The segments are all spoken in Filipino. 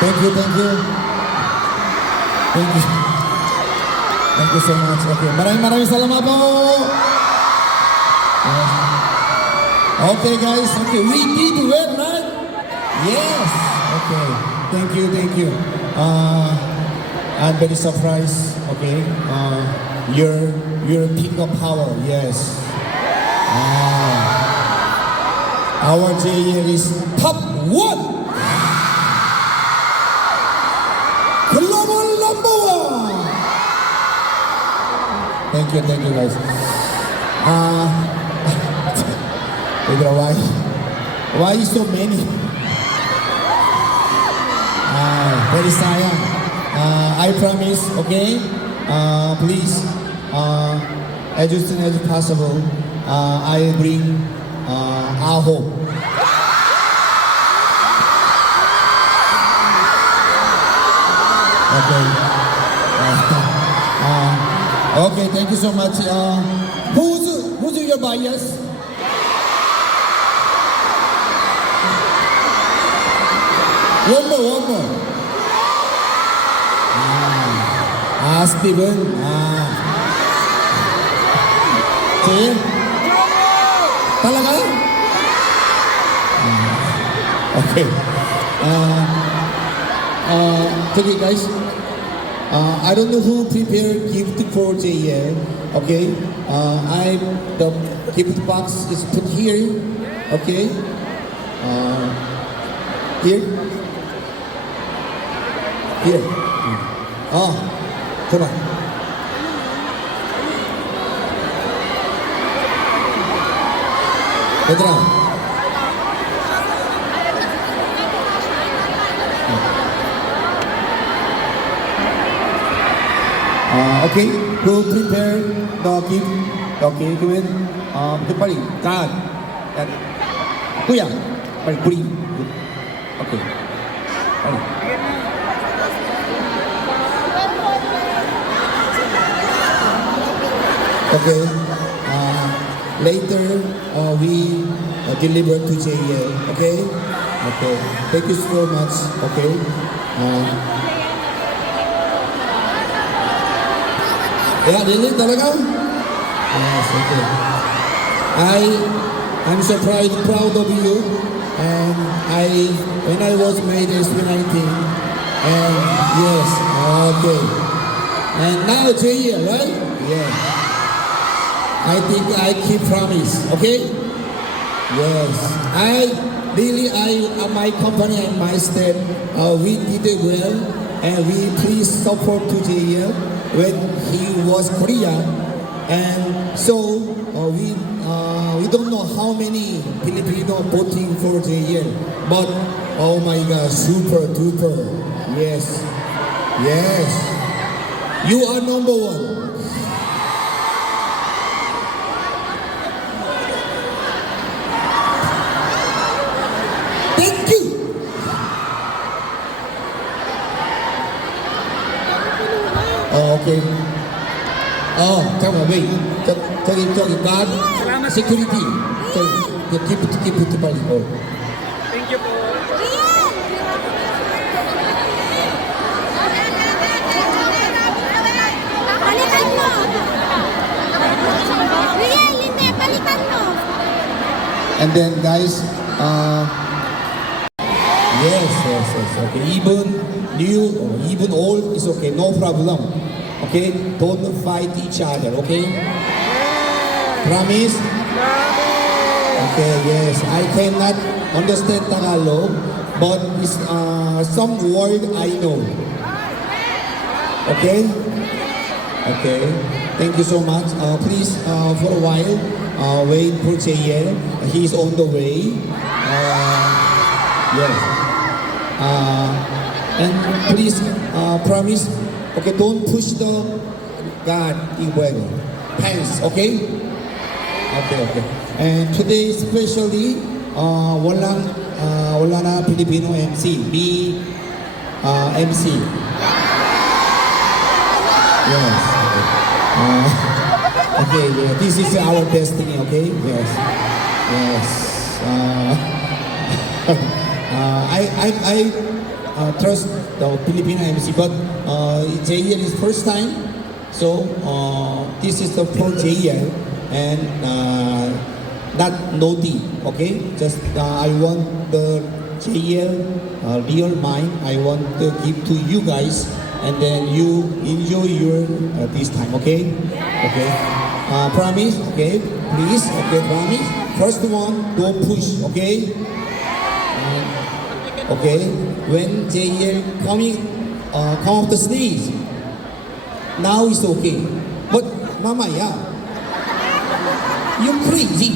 Thank you, thank you. Thank you. Thank you so much. Okay, maraming salamat po. Okay guys, okay, we did well, right? Yes. Okay. Thank you, thank you. I'm very surprised. Okay. Your peak of power. Yes. Our JL is top 1. Global number 1. Thank you guys. Why so many? Very sayang. I promise, okay? Please, as soon as possible, I bring Aho. Okay. Okay, thank you so much. Who's your bias? One more. Steven. JL? Talaga? Okay. Okay guys. I don't know who prepared gift for JL. Okay. The gift box is put here. Okay. Here. Come on. 얘들아. Okay, who prepare the gift? Okay, 그러면 빨리 가. 꾸야, 빨리 뿌리. Okay, 빨리. Okay. Later we deliver to JL. Okay. Okay. Thank you so much. Okay. Yeah, really, talaga? Yes. Okay. I'm surprised, proud of you. And when I was made SB19, and yes, okay. And now JL, right? Yeah. I think I keep promise, okay? Yes. My company and my staff, we did it well, and we please support to JL when he was Korea, and so we don't know how many Filipino voting for JL, but oh my God, super duper, yes, you are number 1. Okay. 잠깐만, wait. 저기 guard, security. gift 빨리. Thank you po. Palitan mo. Riel, hindi, palitan mo. And then guys, yes. Okay, even new or even old is okay, no problem. Okay, don't fight each other. Okay, promise. Okay, yes. I cannot understand Tagalog, but it's, some word I know. Okay. Thank you so much. Please, for a while, wait for JL. He's on the way. Yes. And please, promise. Okay, don't push the guard pants. Okay. And today especially, wala na Filipino MC. Me, MC. Yes. Okay. Yeah. This is our destiny. Okay. Yes. I trust the Filipino MC, but JL is first time, so this is the for JL and not naughty, okay? Just I want the JL real mind. I want to give to you guys, and then you enjoy your this time, okay? Okay. Promise, okay? Please, okay? Promise. First one, don't push, okay? Okay, when JL come off the stage, now it's okay. But Mama, yeah, you're crazy.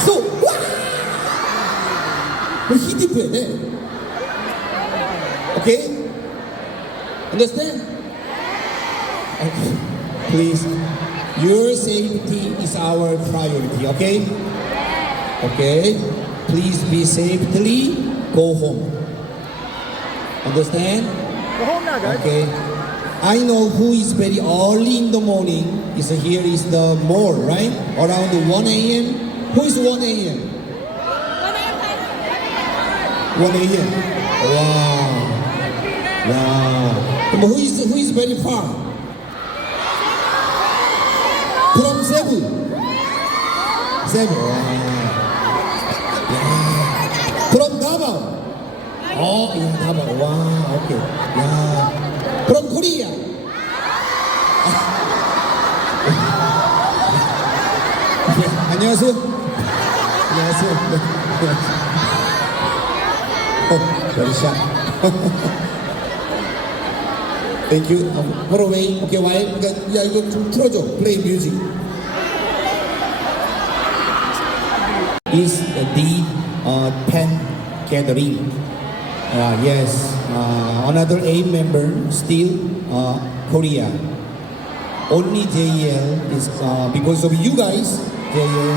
So what? He did it. Okay, understand? Okay, please. Your safety is our priority. Okay. Okay. Please be safely. Go home. Understand? Go home na, guys. Okay. I know who is very early in the morning. Is here is the mall, right? Around 1 a.m. Who is 1 a.m.? 1 a.m. Wow. Wow. Who is very far? From Cebu. Cebu. Wow. From Davao. Oh, in Davao. Wow, okay. Yeah. From Korea. 안녕하세요. 안녕하세요. Oh, very shy. Thank you. Far away. Okay, while yeah, 이거 좀 틀어줘. Play music. Is the pen gathering. Yes, another 8 member still Korea. Only JL is because of you guys. JL.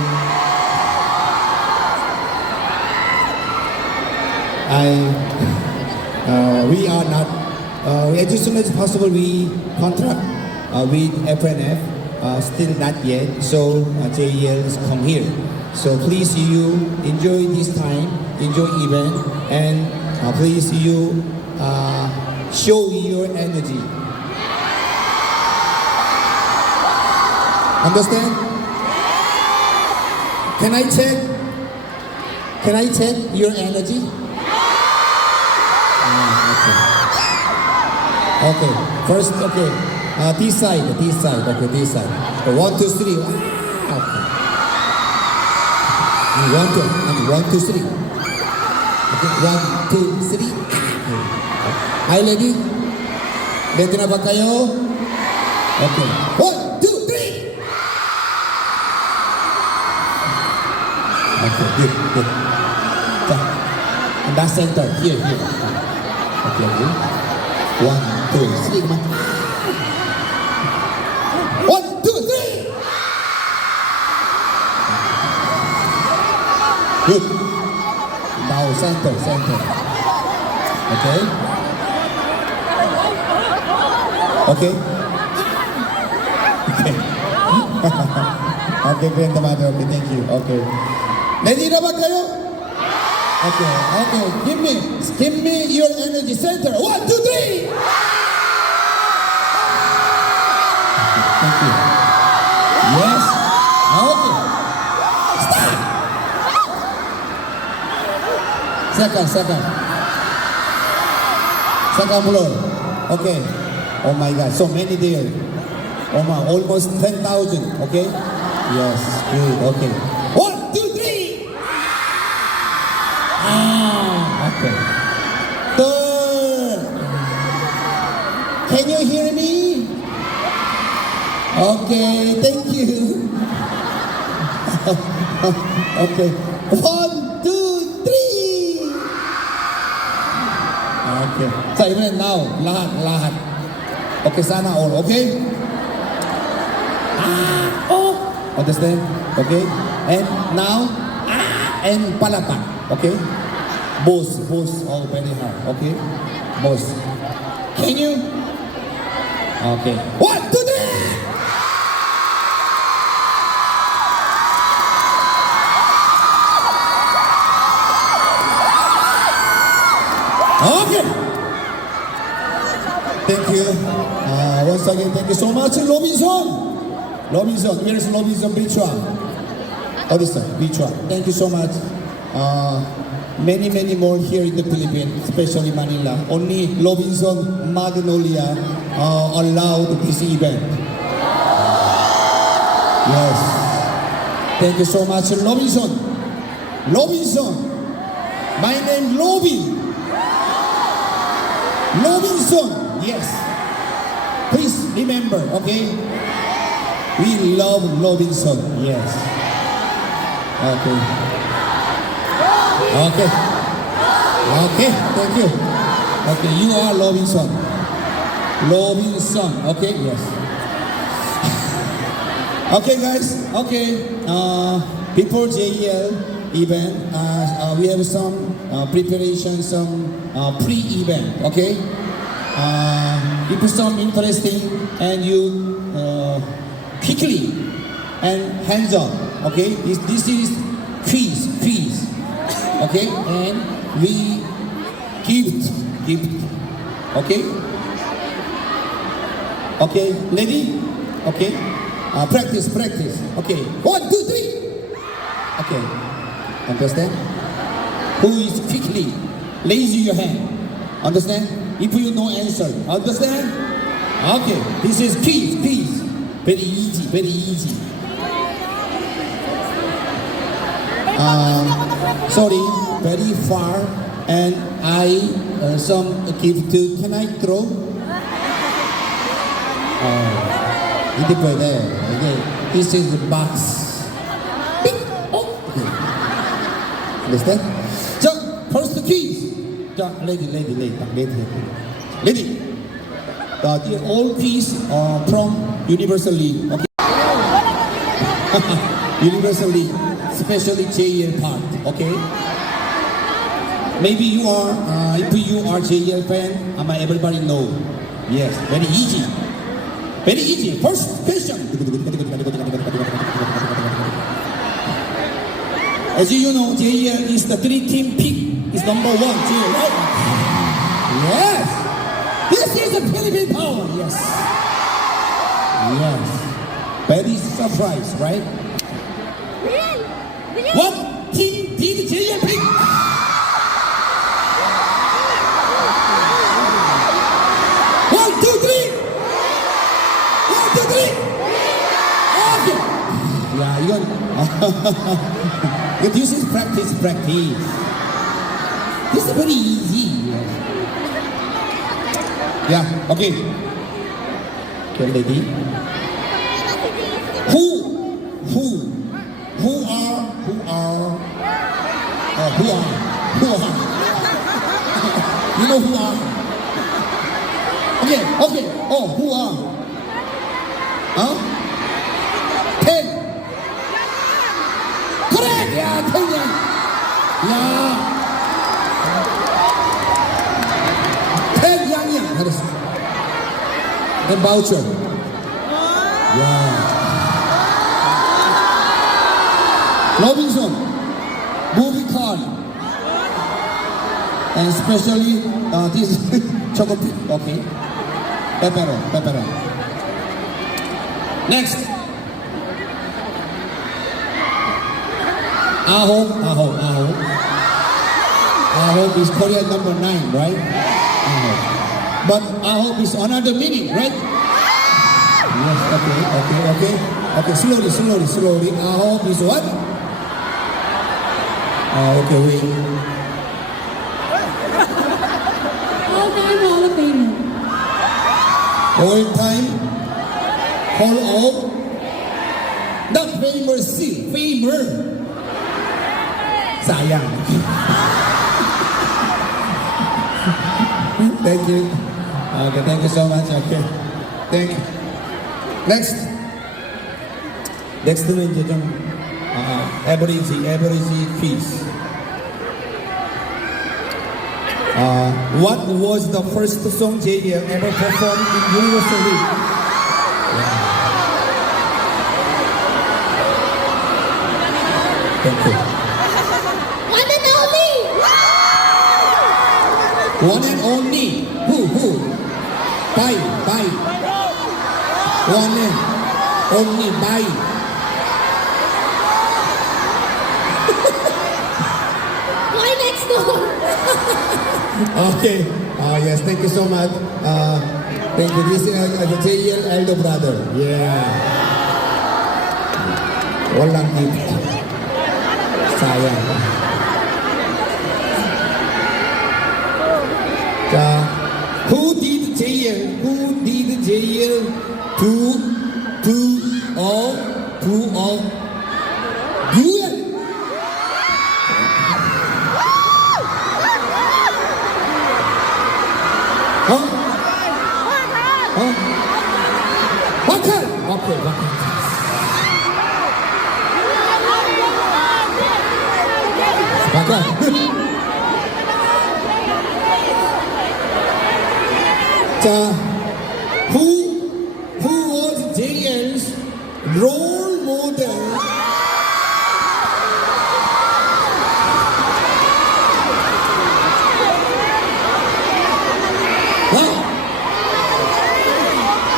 We are not. As soon as possible, we contract with FNF. Still not yet. So JL is come here. So please you enjoy this time, enjoy event, and please you show your energy. Understand? Can I check? Can I check your energy? Okay. Okay. First, okay. This side. Okay, this side. 1, 2, 3. Okay. And 1, 2, 3. Okay, 1, 2, 3. Hi, lady. Ready na ba kayo? Okay. 1, 2, 3. Okay, good. And that center. Here. Okay, okay. 1, 2, 3. Come on. 1, 2, 3. Good. Now center. Okay. Okay. Okay, grandmother. Okay, thank you. Okay. Ready na ba kayo? Okay. Give me your energy center. 1, 2, 3. Thank you. Yes. Okay. Stop. Second floor. Okay. Oh my God, so many there. Oh my, almost 10,000. Okay. Yes. Good. Okay. 1, 2, 3. Okay. Third. Can you hear me? Okay. Thank you. Okay. 1, 2, 3. Okay. So even now, lahat. Okay, sana all. Okay? Oh. Understand? Okay? And now, and palata. Okay? Boss. Oh, very hard. Okay? Boss. Can you? Okay. 1, 2, 3. Thank you. Once again, thank you so much, Robinson. Robinson, where is Robinson Bichwa? Oh, this one, Bichwa. Thank you so much. Many more here in the Philippines, especially Manila. Only Robinson Magnolia allowed this event. Yes. Thank you so much, Robinson. Robinson. My name Robin. Robinson. Yes. Please remember, okay? We love Robinson. Yes. Okay. Okay. Okay. Thank you. Okay, you are Robinson. Robinson. Okay. Yes. Okay, guys. Okay. Before JEL event, we have some preparation, some pre-event. Okay. If some interesting and you quickly and hands on. Okay. This is quiz. Okay, and we gift. Okay. Okay. Ready? Okay. Practice. Okay. 1, 2, 3. Okay. Understand? Who is quickly? Raise your hand. Understand? If you know answer. Understand? Okay. This is quiz. Very easy. Sorry, very far, and I some give to. Can I throw? Hindi pwede. Okay, this is the box. Bing! Oh, okay. Understand? So first quiz. Lady. The all quiz from Universally. Okay. Universally. Especially JEL part, okay? Maybe you are, if you are JEL fan, everybody know. Yes, very easy. First question. As you know, JEL is the 3-team pick. Is number 1, JEL, right? Yes. This is the Philippine power, yes. Very surprised, right? What team did JEL pick? 1, 2, 3. Okay. Yeah, you got. This is practice. This is very easy. Yeah. Okay. Okay, lady. Who are? You know who are? Okay. Oh, who are? Huh? 10. Correct. Yeah, 10. Yeah. 10 Yang. And voucher. Yeah. Robinson. Movie card. And especially this chocolate. Okay. Pepperoni. Next. Ahok is Korean number 9, right? Ahok. But Ahok is another meaning, right? Yes, okay. Slowly. Ahok is what? Okay, wait. All-time Hall of Famer. All-time Hall of not famous, famer. Sayang. Thank you. Okay, thank you so much. Okay. Thank you. Next 는 이제 좀 average quiz. What was the first song JEL ever performed in Universally? Thank you. One and only. One and only. Who? buy. One name. Only buy. Why next door? Okay. Yes, thank you so much. Thank you. This is the JL elder brother. Yeah. Walang gift. Sayang. Who did JL? Who did JL to Yuan? Huh? Bakar. Okay, Bakar. Bakar. Who was JL's role model? Huh?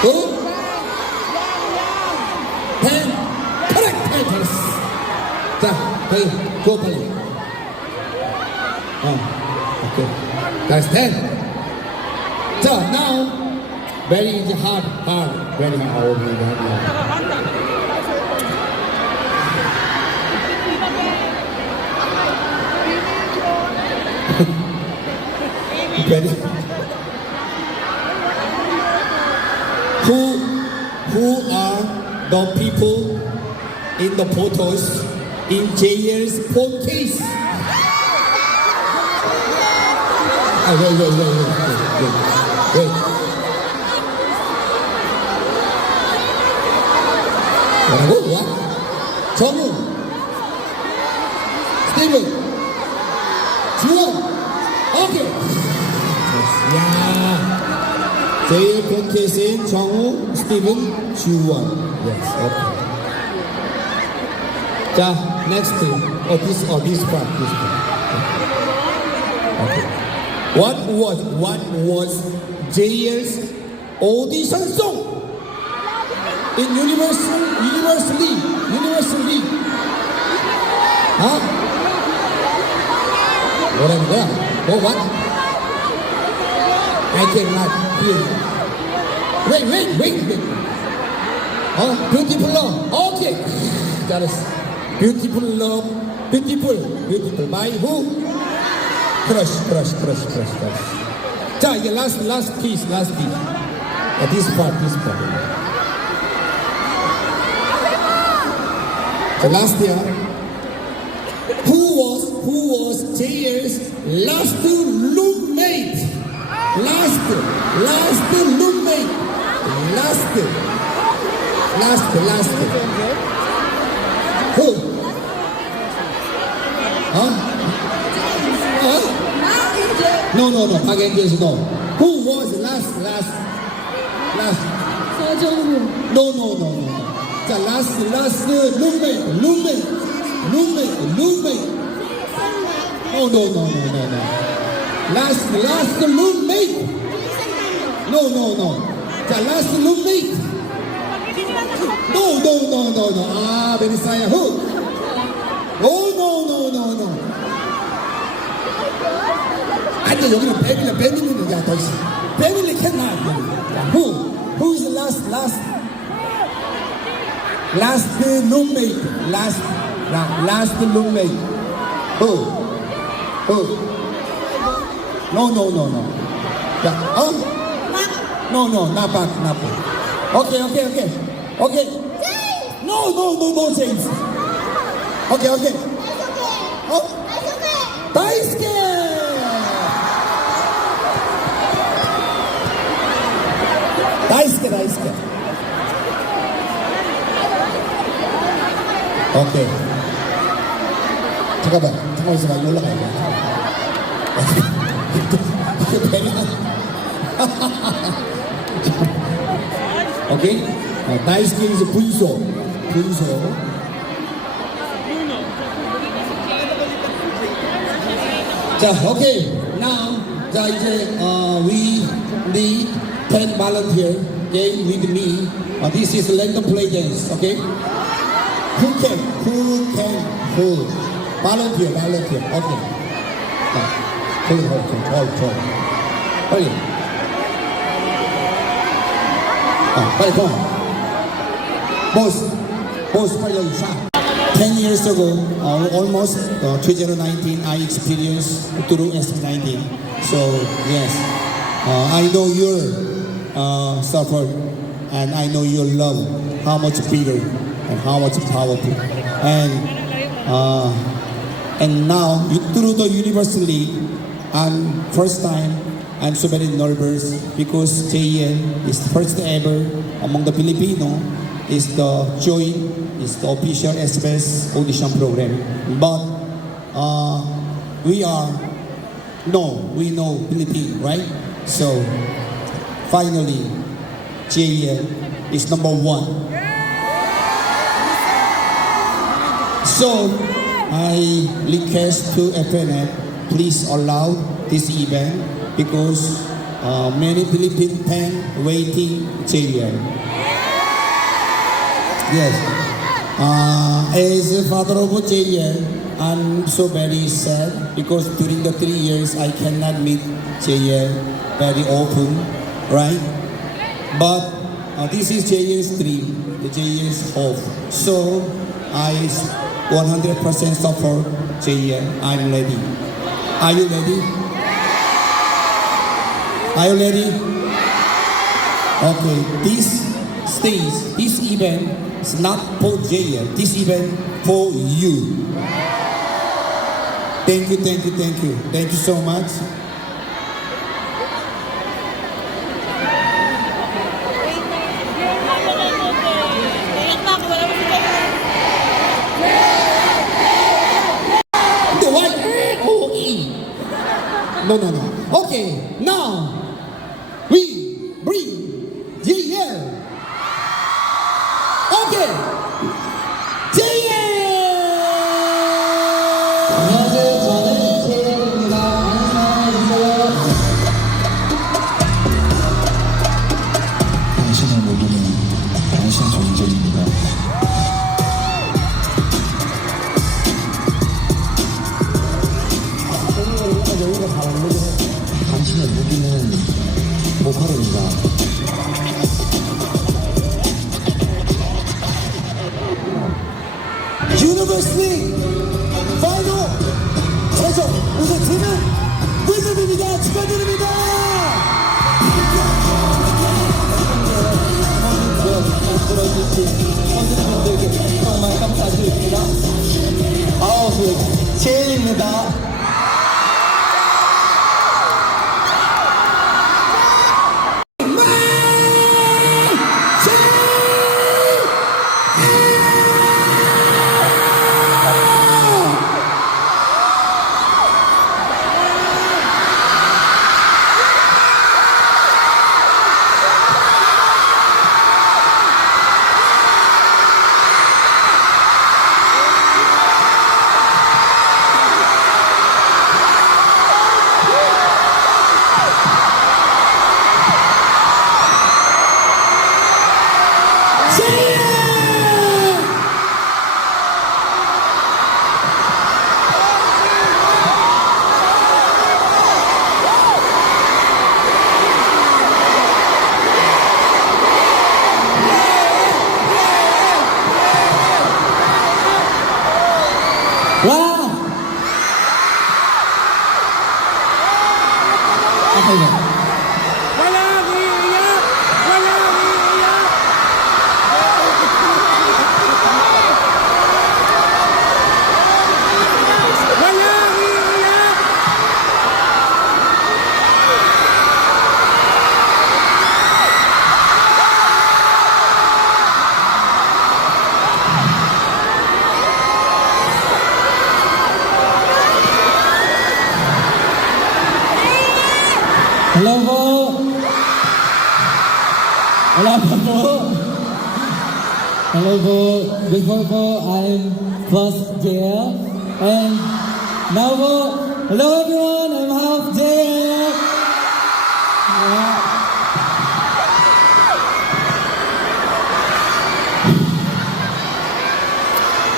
Who? 10. Correct. Yes. Hey, go play. Okay. That's 10. So now, very hard, very hard. Very. Who are the people in the photos in JL's phone case? Wait. What? 정우, 스티븐, 주원, 오케이. Yeah. 제일 폰케이스인 정우, 스티븐, 주원. Yes, okay. 자, next. This part. Okay. What was JL's audition song in Universally? Huh? 뭐라는 거야? What? I cannot hear. Wait. Beautiful love. Okay. 잘했어. Beautiful love. Beautiful. By who? Crush. 자, 이게 last piece. This part. The last year, who was JL's last roommate? Last roommate. Who? Huh? No. 박앤제시 no. Who was last? 서정우. No. 자, last roommate. Oh, no. Last roommate. No. 자, last roommate. No. 베니사야, who? Oh, no. 아니, 여기는 패밀리는 야, 더 있어. 패밀리 cannot. Who is the last roommate? Last roommate. Who? No. 자, No, not back. Okay. No, James. Okay. 다이스케. 오케이. 잠깐만 있어봐. 올라가야 돼. 오케이. 다이스케 is 분소. 자, 오케이. Now, 자 이제 we need 10 volunteer, okay, with me. This is random play dance, okay? Who? Volunteer, okay. hold. 빨리. 빨리 더. Boss, 빨리 여기 샷. 10 years ago, almost 2019, I experienced through S19. So yes, I know your suffer, and I know your love, how much bigger and how much powerful. And now through the University, and first time I'm so very nervous because JEL is first ever among the Filipino is the official SBS audition program. But we know Philippine, right? So finally JEL is number 1. So I request to FNF, please allow this event because many Philippine fans waiting JEL. Yes. As a father of JEL, I'm so very sad because during the 3 years I cannot meet JEL very often, right? But this is JEL's dream, the JEL's hope. So I 100% support JEL. I'm ready. Are you ready? Are you ready? Okay, this stage, this event is not for JEL. This event for you. Thank you. Thank you so much. No. Okay, now we bring JEL. Okay, JEL. 안녕하세요. 저는 JEL입니다. 많은 사랑해주세요. 당신의 모두는 당신 존재입니다. 당신의 무기는 보컬입니다. University 파이널 최종 우승팀은 리듬입니다. 축하드립니다. 선생님들께 정말 감사드립니다. JEL입니다. Walang iiyak! Walang iiyak! Walang iiyak! Hello po. Wala pa po. Hello po. Before po, I'm first JEL. And now po, hello everyone, I'm half JEL.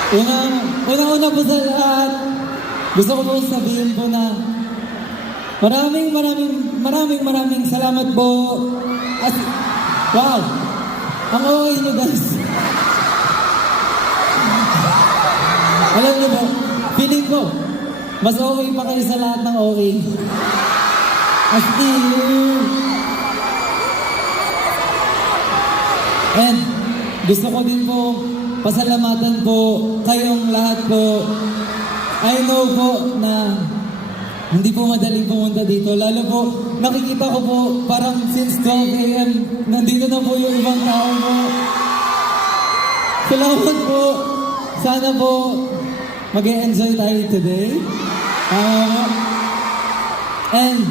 Una po sa lahat, gusto ko po sabihin po na maraming salamat po. At, wow! Ang okay nyo guys. Alam niyo po, feeling ko, mas okay pa kayo sa lahat ng okay. As in, and gusto ko din po pasalamatan po kayong lahat po. I know po na hindi po madaling pumunta dito. Lalo po, nakikita ko po parang since 12 a.m. nandito na po yung ibang tao po. Salamat po. Sana po mag-enjoy tayo today. And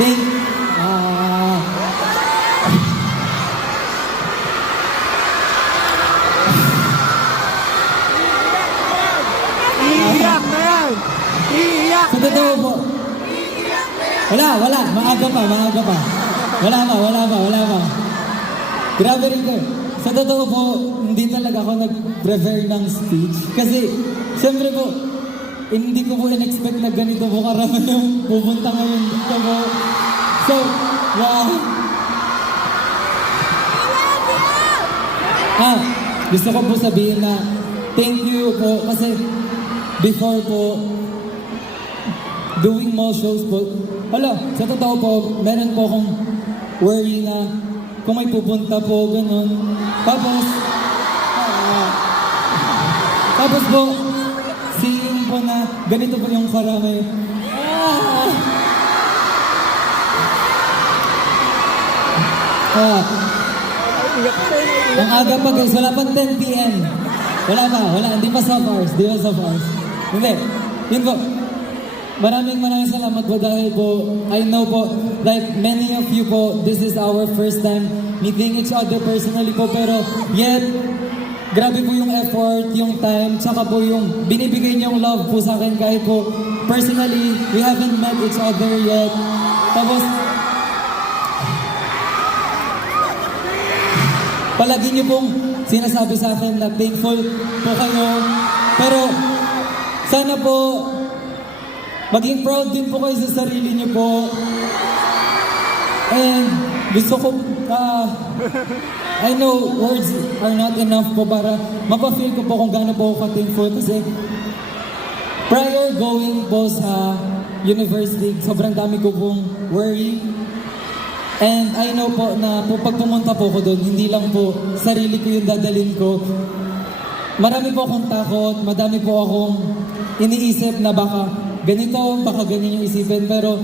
Thank Iiyak na yan! Iiyak Sa totoo po. Wala. Maaga pa. Wala pa. Grabe rin ko. Sa totoo po, hindi talaga ako nag-prepare ng speech. Kasi, siyempre po, hindi ko po in-expect na ganito po karami yung pupunta ngayon dito po. So, wow. Gusto ko po sabihin na thank you po kasi before po doing more shows po, sa totoo po, meron po akong worry na kung may pupunta po, ganun. Tapos po, seeing po na ganito po yung karami. Ang aga pa guys, wala pang 10 p.m. Wala, hindi pa soft hours. Hindi, yun po. Maraming salamat po dahil po, I know po, like many of you po, this is our first time meeting each other personally po, pero yet, grabe po yung effort, yung time, tsaka po yung binibigay niyong love po sa akin kahit po, personally, we haven't met each other yet. Tapos, palagi niyo pong sinasabi sa akin na thankful po kayo, pero sana po, maging proud din po kayo sa sarili niyo po. And gusto ko, I know words are not enough po para mapafeel ko po kung gaano po ako ka-thankful kasi prior going po sa university, sobrang dami ko pong worry. And I know po na po pag pumunta po ko doon, hindi lang po sarili ko yung dadalhin ko. Marami po akong takot, madami po akong iniisip na baka ganito, baka ganyan yung isipin. Pero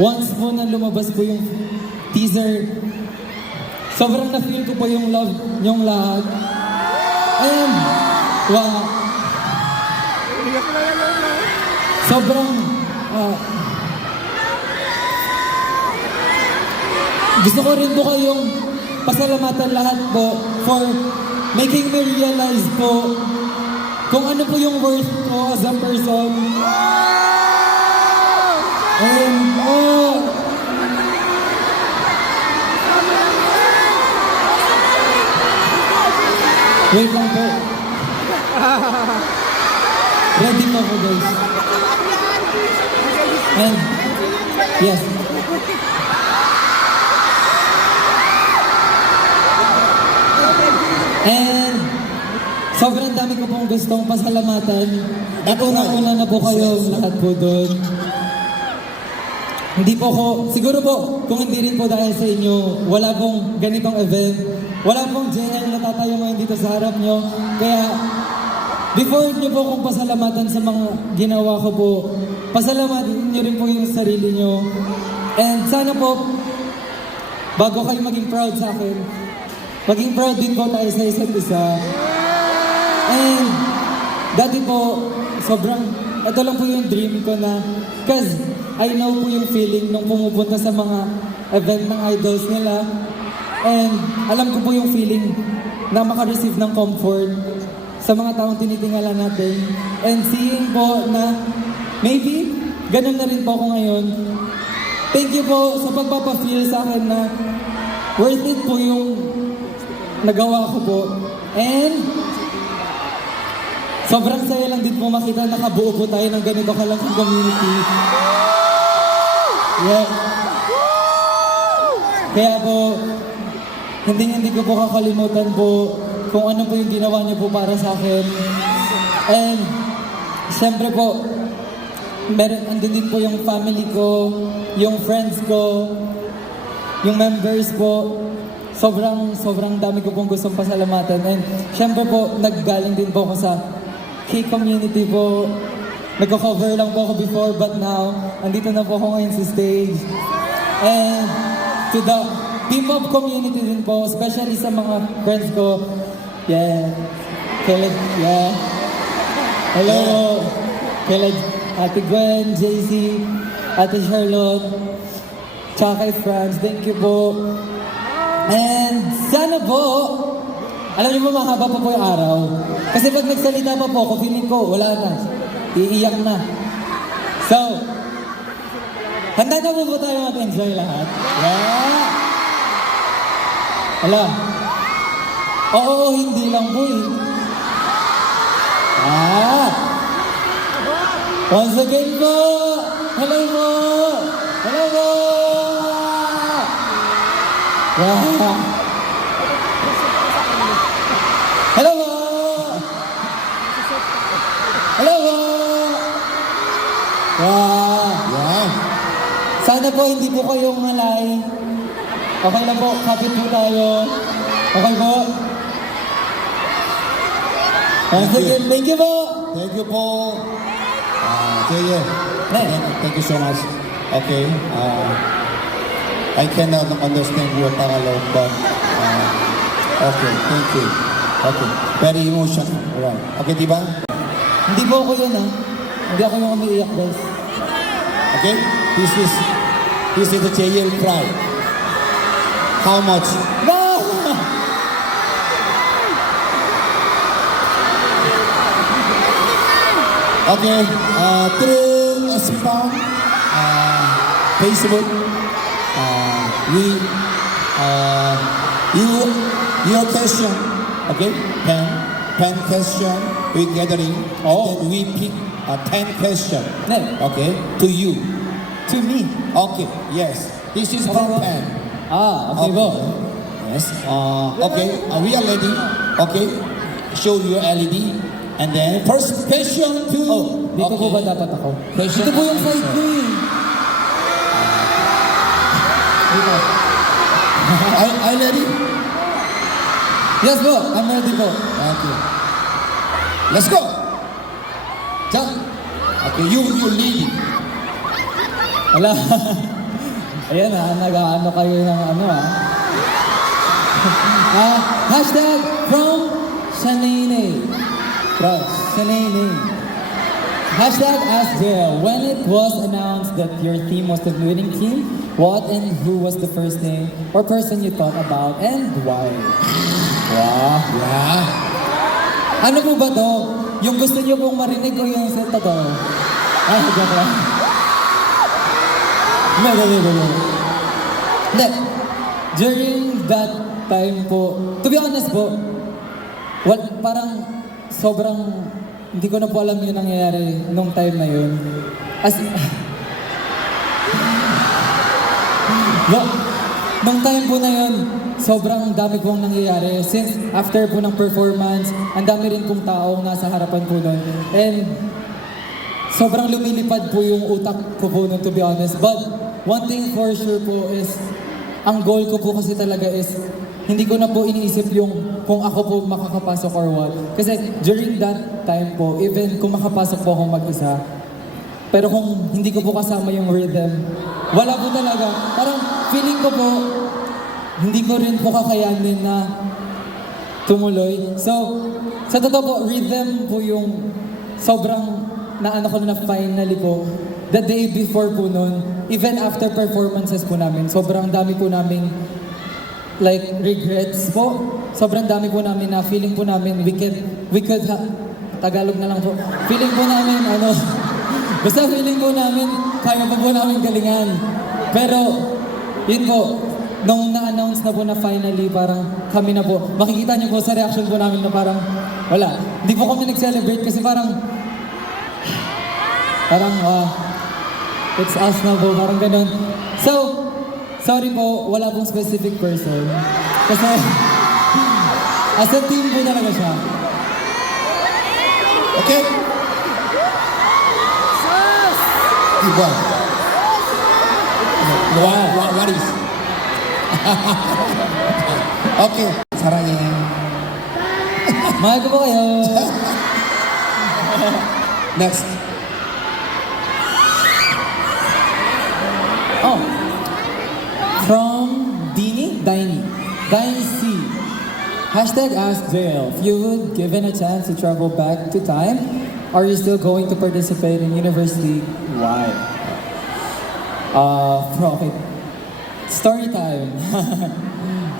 once po na lumabas po yung teaser, sobrang na-feel ko po yung love niyong lahat. And, wow. Sobrang, gusto ko rin po kayong pasalamatan lahat po for making me realize po kung ano po yung worth ko as a person. And, wait lang po. Ready po ako guys. And, yes. And sobrang dami ko pong gustong pasalamatan. At una-una na po kayo lahat po doon. Hindi po ko, siguro po, kung hindi rin po dahil sa inyo, wala pong ganitong event. Wala pong JL na tatayo ngayon dito sa harap nyo. Kaya, before nyo po kung pasalamatan sa mga ginawa ko po, pasalamatin nyo rin po yung sarili nyo. And sana po, bago kayo maging proud sa akin, maging proud din po tayo sa isa't isa. And dati po, ito lang po yung dream ko na, cause I know po yung feeling nung pumupunta sa mga event ng idols nila. And alam ko po yung feeling na makareceive ng comfort sa mga taong tinitingala natin. And seeing po na maybe ganun na rin po ako ngayon. thank you po sa pagpapafeel sa akin na worth it po yung nagawa ko po. And sobrang saya lang din po makita nakabuo po tayo ng ganito kalaking community. Yeah. Kaya po, hindi ko po kakalimutan po kung ano po yung ginawa niyo po para sa akin. And siyempre po, andun din po yung family ko, yung friends ko, yung members po. Sobrang dami ko pong gustong pasalamatan. And syempre po, naggaling din po ako sa K-community po. Nagko-cover lang po ako before, but now, andito na po ako ngayon sa stage. And to the P-pop community din po, especially sa mga friends ko. Yeah. Yeah. Hello. Kila Ate Gwen, JC, Ate Charlotte, tsaka kay Franz. Thank you po. And sana po, alam niyo po mahaba pa po yung araw. Kasi pag nagsalita pa po ako, feeling ko wala na. Iiyak na. So, handa na po tayo mag-enjoy lahat. Yeah! Ala. Oo, hindi lang po eh. Once again po, hello po! Hello po! Wow! Hello po! Hello po! Wow! Yeah. Sana po hindi po kayong malay. Okay lang po, kapit po tayo. Okay po? Once again, thank you po! Thank you po. Jayen. Thank you so much. Okay. I cannot understand your Tagalog, but okay. Thank you. Okay. Very emotional. Right. Okay, di ba? Hindi po ako yun Hindi ako yung umiiyak, guys. Okay. This is the Jayen cry. How much? No! Okay. Through Spam, Facebook, your question, okay? Pen question, we gathering, and then we pick 10 question, Ne. okay? To you, To me. okay? Yes. This is from pen. Okay po. Yes. Okay. We are ready. Okay. Show your LED. And then first question to. Dito po ba dapat ako? Question Dito po yung and side answer. ko eh. Dito. I ready? Yes po, I'm ready po. Okay. Let's go. Jump. Okay. You lead. Wala. Ayan nag-ano kayo ng hashtag from Shanine. Hashtag Ask JL. When it was announced that your team was the winning team, what and who was the first name or person you thought about and why? Wow. Yeah. Ano po ba to? Yung gusto niyo pong marinig ko yung sa totoo? Joke lang. Hindi. During that time po, to be honest po, parang sobrang hindi ko na po alam yung nangyayari nung time na yun. Nung time po na yun, sobrang dami pong nangyayari. Since after po ng performance, ang dami rin pong taong nasa harapan po nun. And sobrang lumilipad po yung utak ko po nun, to be honest. But one thing for sure po is, ang goal ko po kasi talaga is, hindi ko na po iniisip yung kung ako po makakapasok or what. Kasi during that time po, even kung makapasok po akong mag-isa, pero kung hindi ko po kasama yung rhythm, wala po talaga. Parang feeling ko po, hindi ko rin po kakayanin na tumuloy. So, sa totoo po, rhythm po yung sobrang naano ko na finally po. The day before po nun, even after performances po namin, sobrang dami po namin regrets po. Sobrang dami po namin na feeling po namin we could Tagalog na lang po. Feeling po namin basta feeling po namin kaya pa po namin galingan. Pero, yun po, nung na-announce na po na finally, parang kami na po, makikita niyo po sa reaction po namin na parang, wala. Hindi po kami nag-celebrate kasi parang, it's us na po, parang ganun. So, sorry po, wala pong specific person. Kasi, as a team po talaga siya. Okay? Iba. What is? Okay. 사랑해. Mahal ko po kayo. Next. Oh. From Dini C. Hashtag Ask JL. If you would given a chance to travel back to time, are you still going to participate in university? Why? Okay. Story time.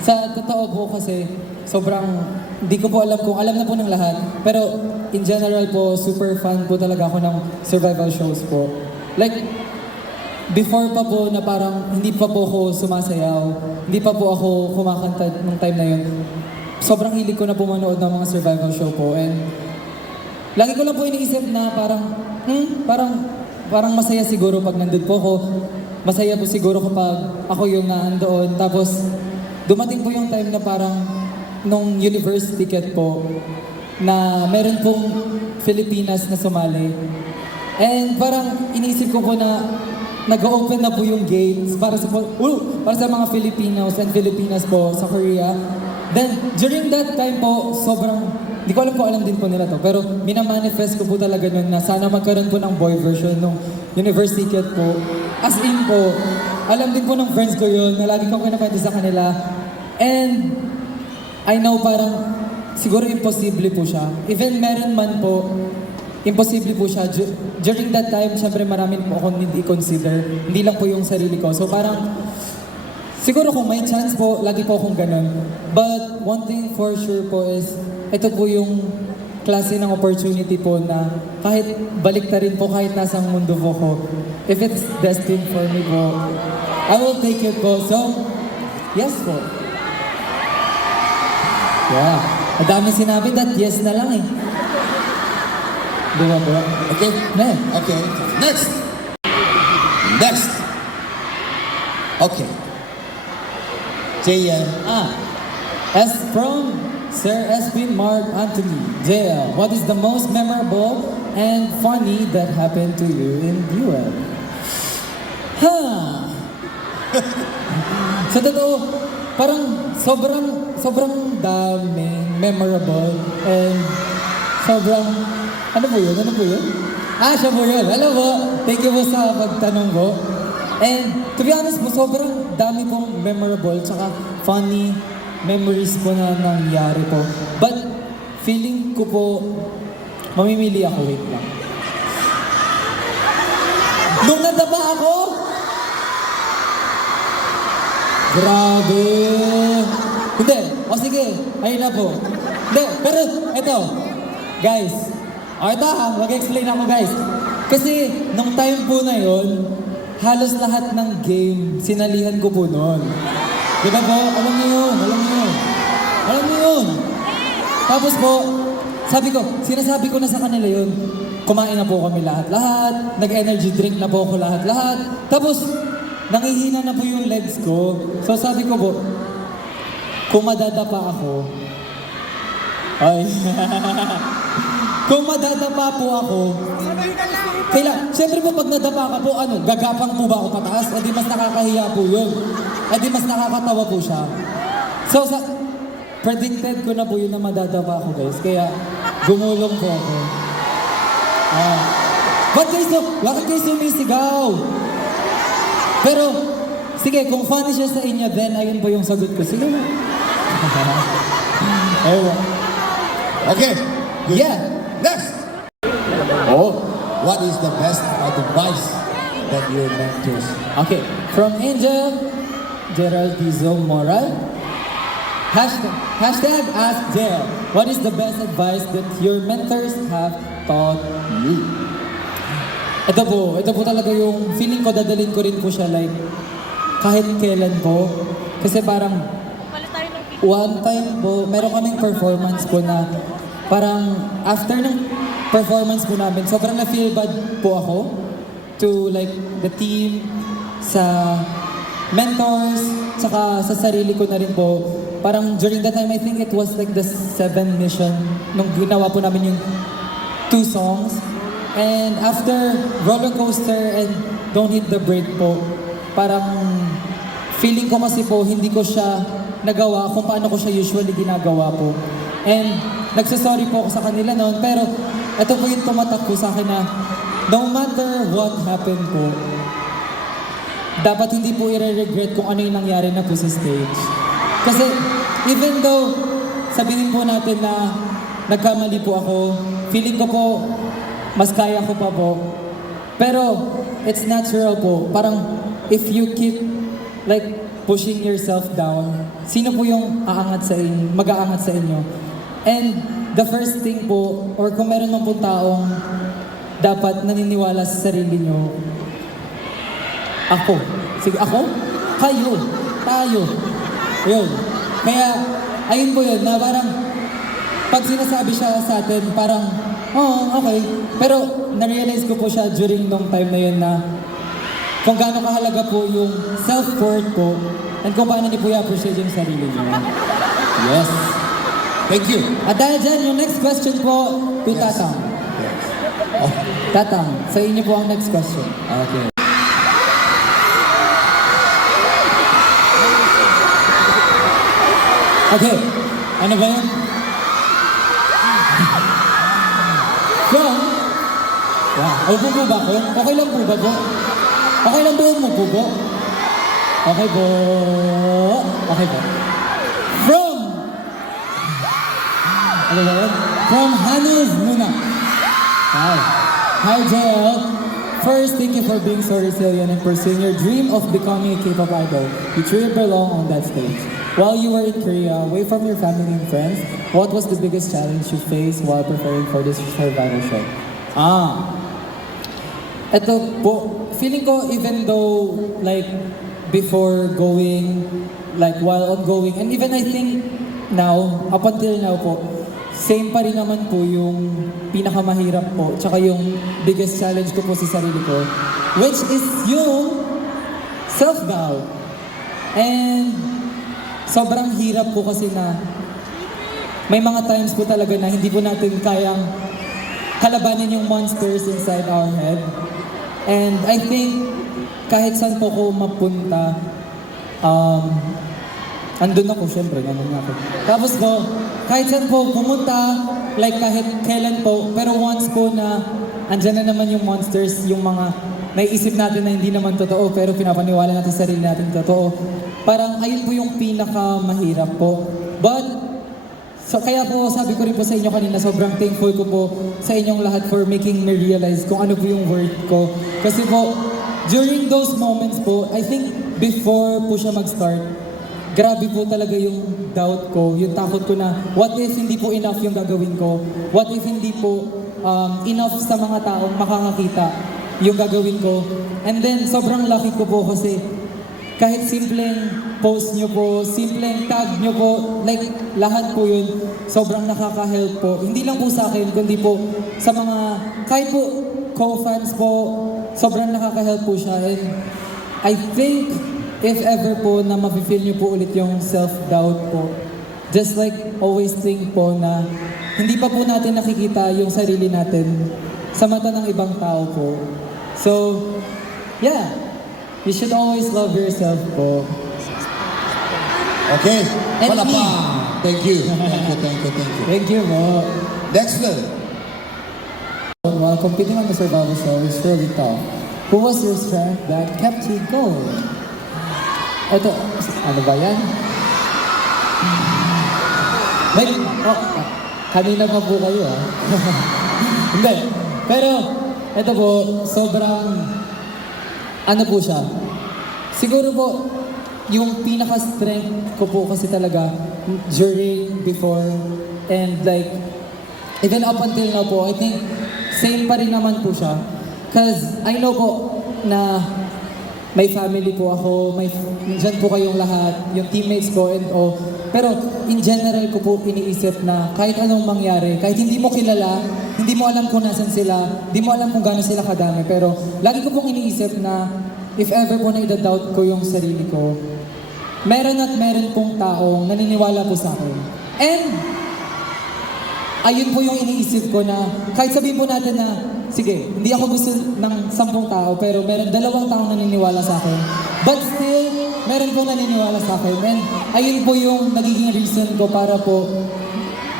Sa totoo po kasi, sobrang, hindi ko po alam kung alam na po ng lahat. Pero, in general po, super fan po talaga ako ng survival shows po. Like, before pa po na parang hindi pa po ako sumasayaw, hindi pa po ako kumakanta nung time na yun, sobrang hilig ko na po manood ng mga survival show po. And lagi ko lang po iniisip na parang masaya siguro pag nandun po ako. Masaya po siguro kapag ako yung naandoon. Tapos dumating po yung time na parang nung university ticket po na meron pong Filipinas na sumali. And parang iniisip ko po na nag-open na po yung gates para sa mga Filipinos and Filipinas po sa Korea. Then, during that time po, sobrang, di ko alam po, alam din po nila to, pero minamanifest ko po talaga nun na sana magkaroon po ng boy version ng university ticket po. As in po, alam din po ng friends ko yun, na lagi kong kinapwede sa kanila. And, I know parang, siguro imposible po siya. Even meron man po, imposible po siya. During that time, syempre marami po akong hindi consider. Hindi lang po yung sarili ko. So parang, siguro kung may chance po, lagi po akong ganun. But one thing for sure po is, ito po yung klase ng opportunity po na kahit balik na rin po, kahit nasang mundo po ko, if it's destined for me po, I will take it po. So, yes po. Yeah. Ang dami sinabi that yes na lang eh. Di ba po? Okay? Ne. Okay. Next. Next. Okay. JL. As from Sir Espin Mark Anthony, JL, what is the most memorable and funny that happened to you in UL? Sa totoo, parang sobrang daming memorable and sobrang, ano po yun? Siya po yun. Alam mo, thank you po sa pagtanong po. And to be honest po, sobrang dami pong memorable tsaka funny memories po na nangyari po. But feeling ko po, mamimili ako, wait lang. Nung nadaba ako, grabe. Hindi, sige, ayun na po. Hindi, pero ito, guys, ito mag-explain ako guys. Kasi nung time po na yon, halos lahat ng game, sinalihan ko po noon. Di ba po? Alam niyo yun. Tapos po, sinasabi ko na sa kanila yun. Kumain na po kami lahat-lahat. Nag-energy drink na po ako lahat-lahat. Tapos, nangihina na po yung legs ko. So sabi ko po, kung madadapa ako, kung madadapa po ako, siyempre po pag nadapa ka po, gagapang po ba ako pataas? E di mas nakakahiya po yun. E di mas nakakatawa po siya. So, predicted ko na po yun na madadapa ako guys. Kaya, gumulong po ako. Bakit kayo sumisigaw? Pero, sige, kung funny siya sa inyo, then ayun po yung sagot ko. Sige na. Okay. Yeah. Next. What is the best advice that your mentors? Okay, from Angel Geraldizo Moral. Hashtag Ask JL. What is the best advice that your mentors have taught you? Ito po talaga yung feeling ko, dadalhin ko rin po siya like kahit kailan po. Kasi parang one time po, meron kaming performance po na parang after ng performance po namin, sobrang na-feel bad po ako to like the team, sa mentors, tsaka sa sarili ko na rin po. Parang during that time, I think it was like the 7 mission nung ginawa po namin yung 2 songs. And after Roller Coaster and Don't Hit the Brake po, parang feeling ko kasi po hindi ko siya nagawa kung paano ko siya usually ginagawa po. And nagsasorry po ako sa kanila noon, pero ito po yung tumatak po sa akin na no matter what happened po, dapat hindi po i-regret kung ano yung nangyari na po sa stage. Kasi even though sabihin po natin na nagkamali po ako, feeling ko po mas kaya ko pa po. Pero it's natural po. Parang if you keep like pushing yourself down, sino po yung aangat sa inyo, mag-aangat sa inyo? And the first thing po, or kung meron man po taong dapat naniniwala sa sarili nyo, ako. Sige, ako? Kayo. Tayo. Yun. Kaya, ayun po yun, na parang pag sinasabi siya sa atin, parang, oh, okay. Pero, na-realize ko po siya during nung time na yun na kung gaano kahalaga po yung self-worth po and kung paano niyo po i-appreciate yung sarili niyo. Yes. Thank you. At dahil dyan, yung next question po, to Tatang. Tatang, sa inyo po ang next question. Okay. Okay, ano ba yun? From? Wow, upo po ba ako? Okay lang po ba po? Okay lang po mo po po? Okay po. Okay po. From? Ano ba yun? From Hannes muna. Hi. Hi, Joel. First, thank you for being so resilient and pursuing your dream of becoming a K-pop idol. You truly belong on that stage. While you were in Korea, away from your family and friends, what was the biggest challenge you faced while preparing for this survival show? Ito po, feeling ko even though like before going, like while ongoing, and even I think now, up until now po, same pa rin naman po yung pinakamahirap po, tsaka yung biggest challenge ko po sa sarili ko, which is yung self-doubt. And sobrang hirap po kasi na may mga times po talaga na hindi po natin kayang kalabanin yung monsters inside our head. And I think kahit saan po ko mapunta, andun ako, syempre, nandun ako. Tapos po, kahit saan po pumunta, like kahit kailan po, pero once po na andyan na naman yung monsters, yung mga naiisip natin na hindi naman totoo, pero pinapaniwala natin sa sarili natin totoo, parang ayun po yung pinakamahirap po. But, so kaya po sabi ko rin po sa inyo kanina, sobrang thankful ko po sa inyong lahat for making me realize kung ano po yung worth ko. Kasi po, during those moments po, I think before po siya mag-start, grabe po talaga yung doubt ko, yung takot ko na what if hindi po enough yung gagawin ko? What if hindi po enough sa mga taong makakakita yung gagawin ko? And then sobrang lucky ko po kasi kahit simpleng post nyo po, simpleng tag nyo po, like lahat po yun, sobrang nakaka-help po. Hindi lang po sa akin, kundi po sa mga, kahit po co-fans po, sobrang nakaka-help po siya. And I think, if ever po na mafe-feel nyo po ulit yung self-doubt po, just like always think po na hindi pa po natin nakikita yung sarili natin sa mata ng ibang tao po. So, yeah. You should always love yourself po. Okay. And Palapa. me. Thank you. Thank you, thank you, thank you. Thank you po. Next one. While competing on the survival show is really tough, who was your strength that kept you going? Ito, ano ba yan? Like, oh, kanina pa po kayo ah. Hindi. Pero, ito po, sobrang ano po siya? Siguro po, yung pinaka-strength ko po kasi talaga during, before, and like, even up until now po, I think, same pa rin naman po siya. Cause I know po na may family po ako, dyan po kayong lahat, yung teammates ko and all. Pero in general ko po iniisip na kahit anong mangyari, kahit hindi mo kilala, hindi mo alam kung nasan sila, hindi mo alam kung gaano sila kadami, pero lagi ko pong iniisip na if ever po na i-doubt ko yung sarili ko, meron at meron pong taong naniniwala po sa akin. And ayun po yung iniisip ko na kahit sabihin po natin na sige, hindi ako gusto ng 10 tao pero meron 2 taong naniniwala sa akin. But still, meron po naniniwala sa akin. And ayun po yung nagiging reason ko para po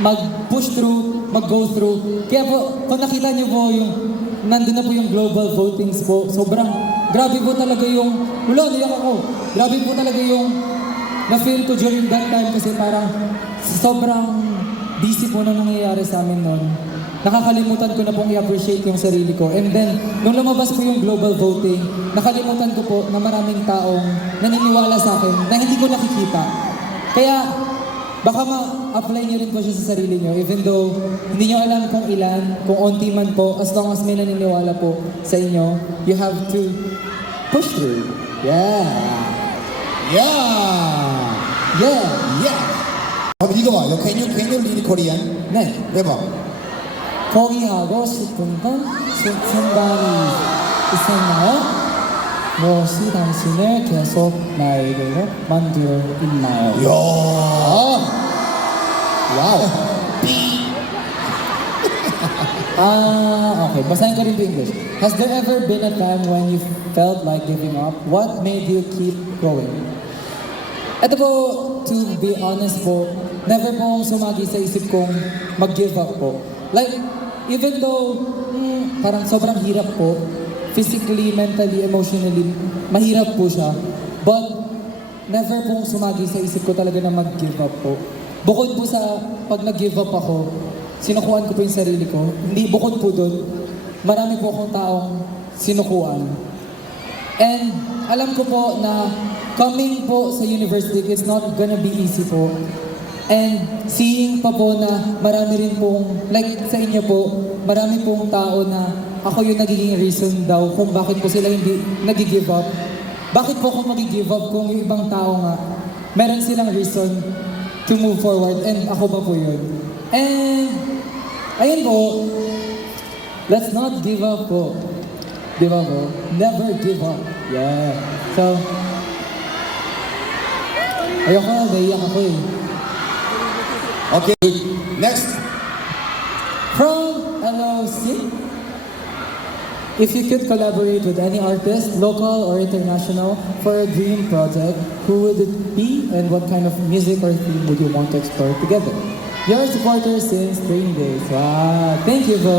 mag-push through, mag-go through. Kaya po, kung nakita niyo po yung, nandun na po yung global votings po, sobrang grabe po talaga yung, wala, niyak ako. Grabe po talaga yung na-feel ko during that time kasi parang sobrang busy po na nangyayari sa amin noon. Nakakalimutan ko na pong i-appreciate yung sarili ko. And then, nung lumabas po yung global voting, nakalimutan ko po na maraming taong naniniwala sa akin na hindi ko nakikita. Kaya, baka ma-apply niyo rin po siya sa sarili niyo. Even though, hindi niyo alam kung ilan, kung onti man po, as long as may naniniwala po sa inyo, you have to push through. Yeah. Yeah. Yeah. Yeah. 그럼 이거 봐요. Can you read Korean? 네. 해봐. 포기하고 싶은 건 순간이 있었나요? 무엇이 당신을 계속 나에게로 만들어 있나요? 야. 와우. Okay. Basahin ko rin po English. Has there ever been a time when you felt like giving up? What made you keep going? Ito po, to be honest po, never po akong sumagi sa isip kong mag-give up po. Like, even though parang sobrang hirap po, physically, mentally, emotionally, mahirap po siya. But, never pong sumagi sa isip ko talaga na mag-give up po. Bukod po sa pag nag-give up ako, sinukuan ko po yung sarili ko. Hindi, bukod po doon, marami po akong taong sinukuan. And alam ko po na coming po sa university, it's not gonna be easy po. And seeing pa po na marami rin pong, like sa inyo po, marami pong tao na ako yung nagiging reason daw kung bakit po sila hindi nag-give up. Bakit po ako mag-give up kung yung ibang tao nga, meron silang reason to move forward and ako pa po yun. And ayun po, let's not give up po. Di ba po? Never give up. Yeah. So, ayoko na, naiyak ako eh. Okay. Next. From LOC, if you could collaborate with any artist, local or international, for a dream project, who would it be and what kind of music or theme would you want to explore together? Your supporter since training days. Wow, thank you po.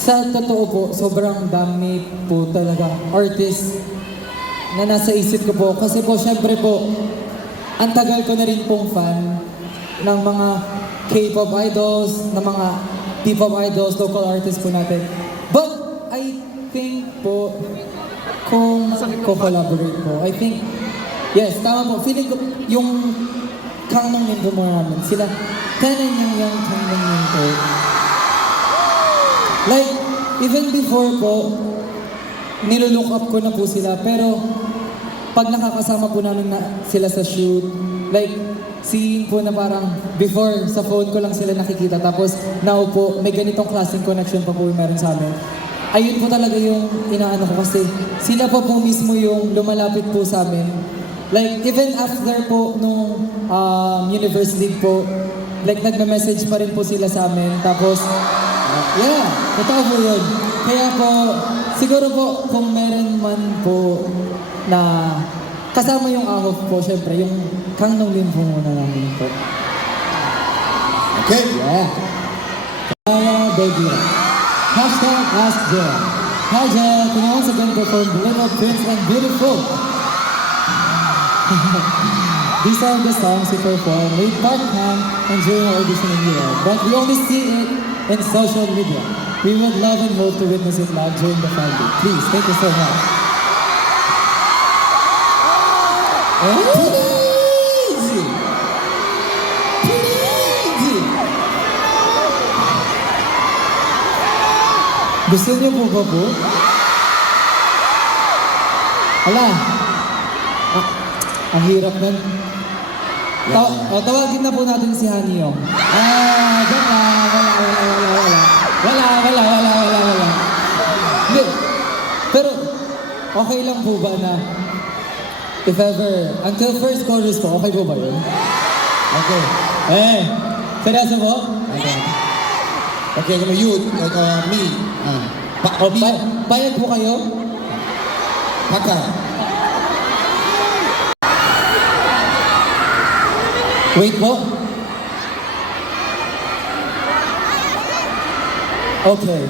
Sa totoo po, sobrang dami po talaga artist na nasa isip ko po. Kasi po, syempre po, ang tagal ko na rin pong fan ng mga K-pop idols, ng mga P-pop idols, local artists po natin. But I think po, kung ko-collaborate po, I think, yes, tama po. Feeling ko, yung Kangnong Min po mga namin, sila, tanan yung Kangnong Min po. Like, even before po, nilulook up ko na po sila, pero pag nakakasama po namin na sila sa shoot, like, seeing po na parang before sa phone ko lang sila nakikita, tapos now po, may ganitong klaseng connection pa po yung meron sa amin. Ayun po talaga yung inaano ko kasi sila pa po mismo yung lumalapit po sa amin. Like, even after po nung university po, like, nagme-message pa rin po sila sa amin, tapos yeah, totoo po yun. Kaya po, siguro po, kung meron man po na kasama yung ahok po, syempre, yung Kangnong Min po muna namin po. Okay. Yeah. Baby. Hashtag Ask Jel. Hi Jel, can you once again perform Little Prince and Beautiful? These are the songs we perform with Park Han and during our audition in Europe, but we only see it in social media. We would love and hope to witness it live during the Fan Day. Please, thank you so much. Please. Gusto niyo po ba po? Ala. Ang hirap nun. Tawagin na po natin si Hanyong. Diyan na. Wala. Hindi. Pero, okay lang po ba na if ever, until first chorus po, okay po ba yun? Okay. Seryoso po? Okay, kung you, me. Bayad po kayo? Paka. Wait po. Okay.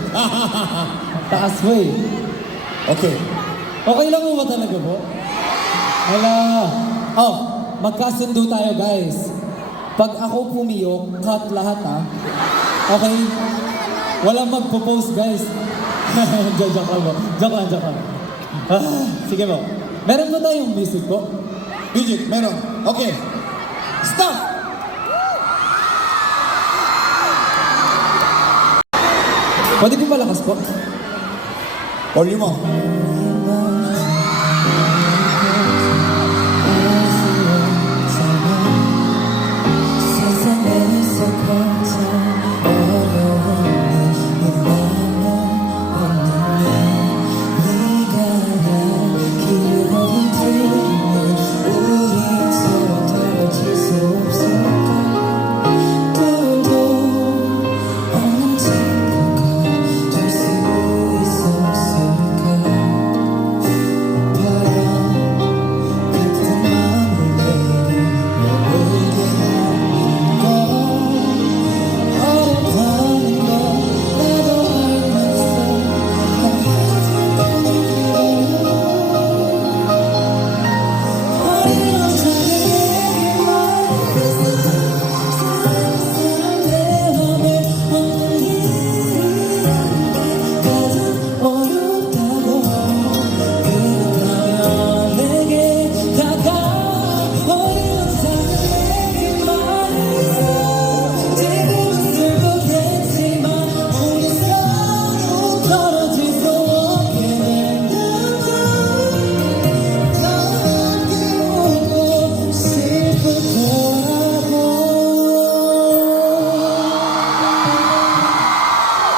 Taas mo eh. Okay. Okay lang mo ba talaga po? Wala. Magkasundo tayo guys. Pag ako pumiyok, cut lahat ha. Okay? Walang magpo-post guys. Joke lang. Sige po. Meron ba tayong music po? Music, meron. Okay. Stop! Pwede po malakas po? Volume mo.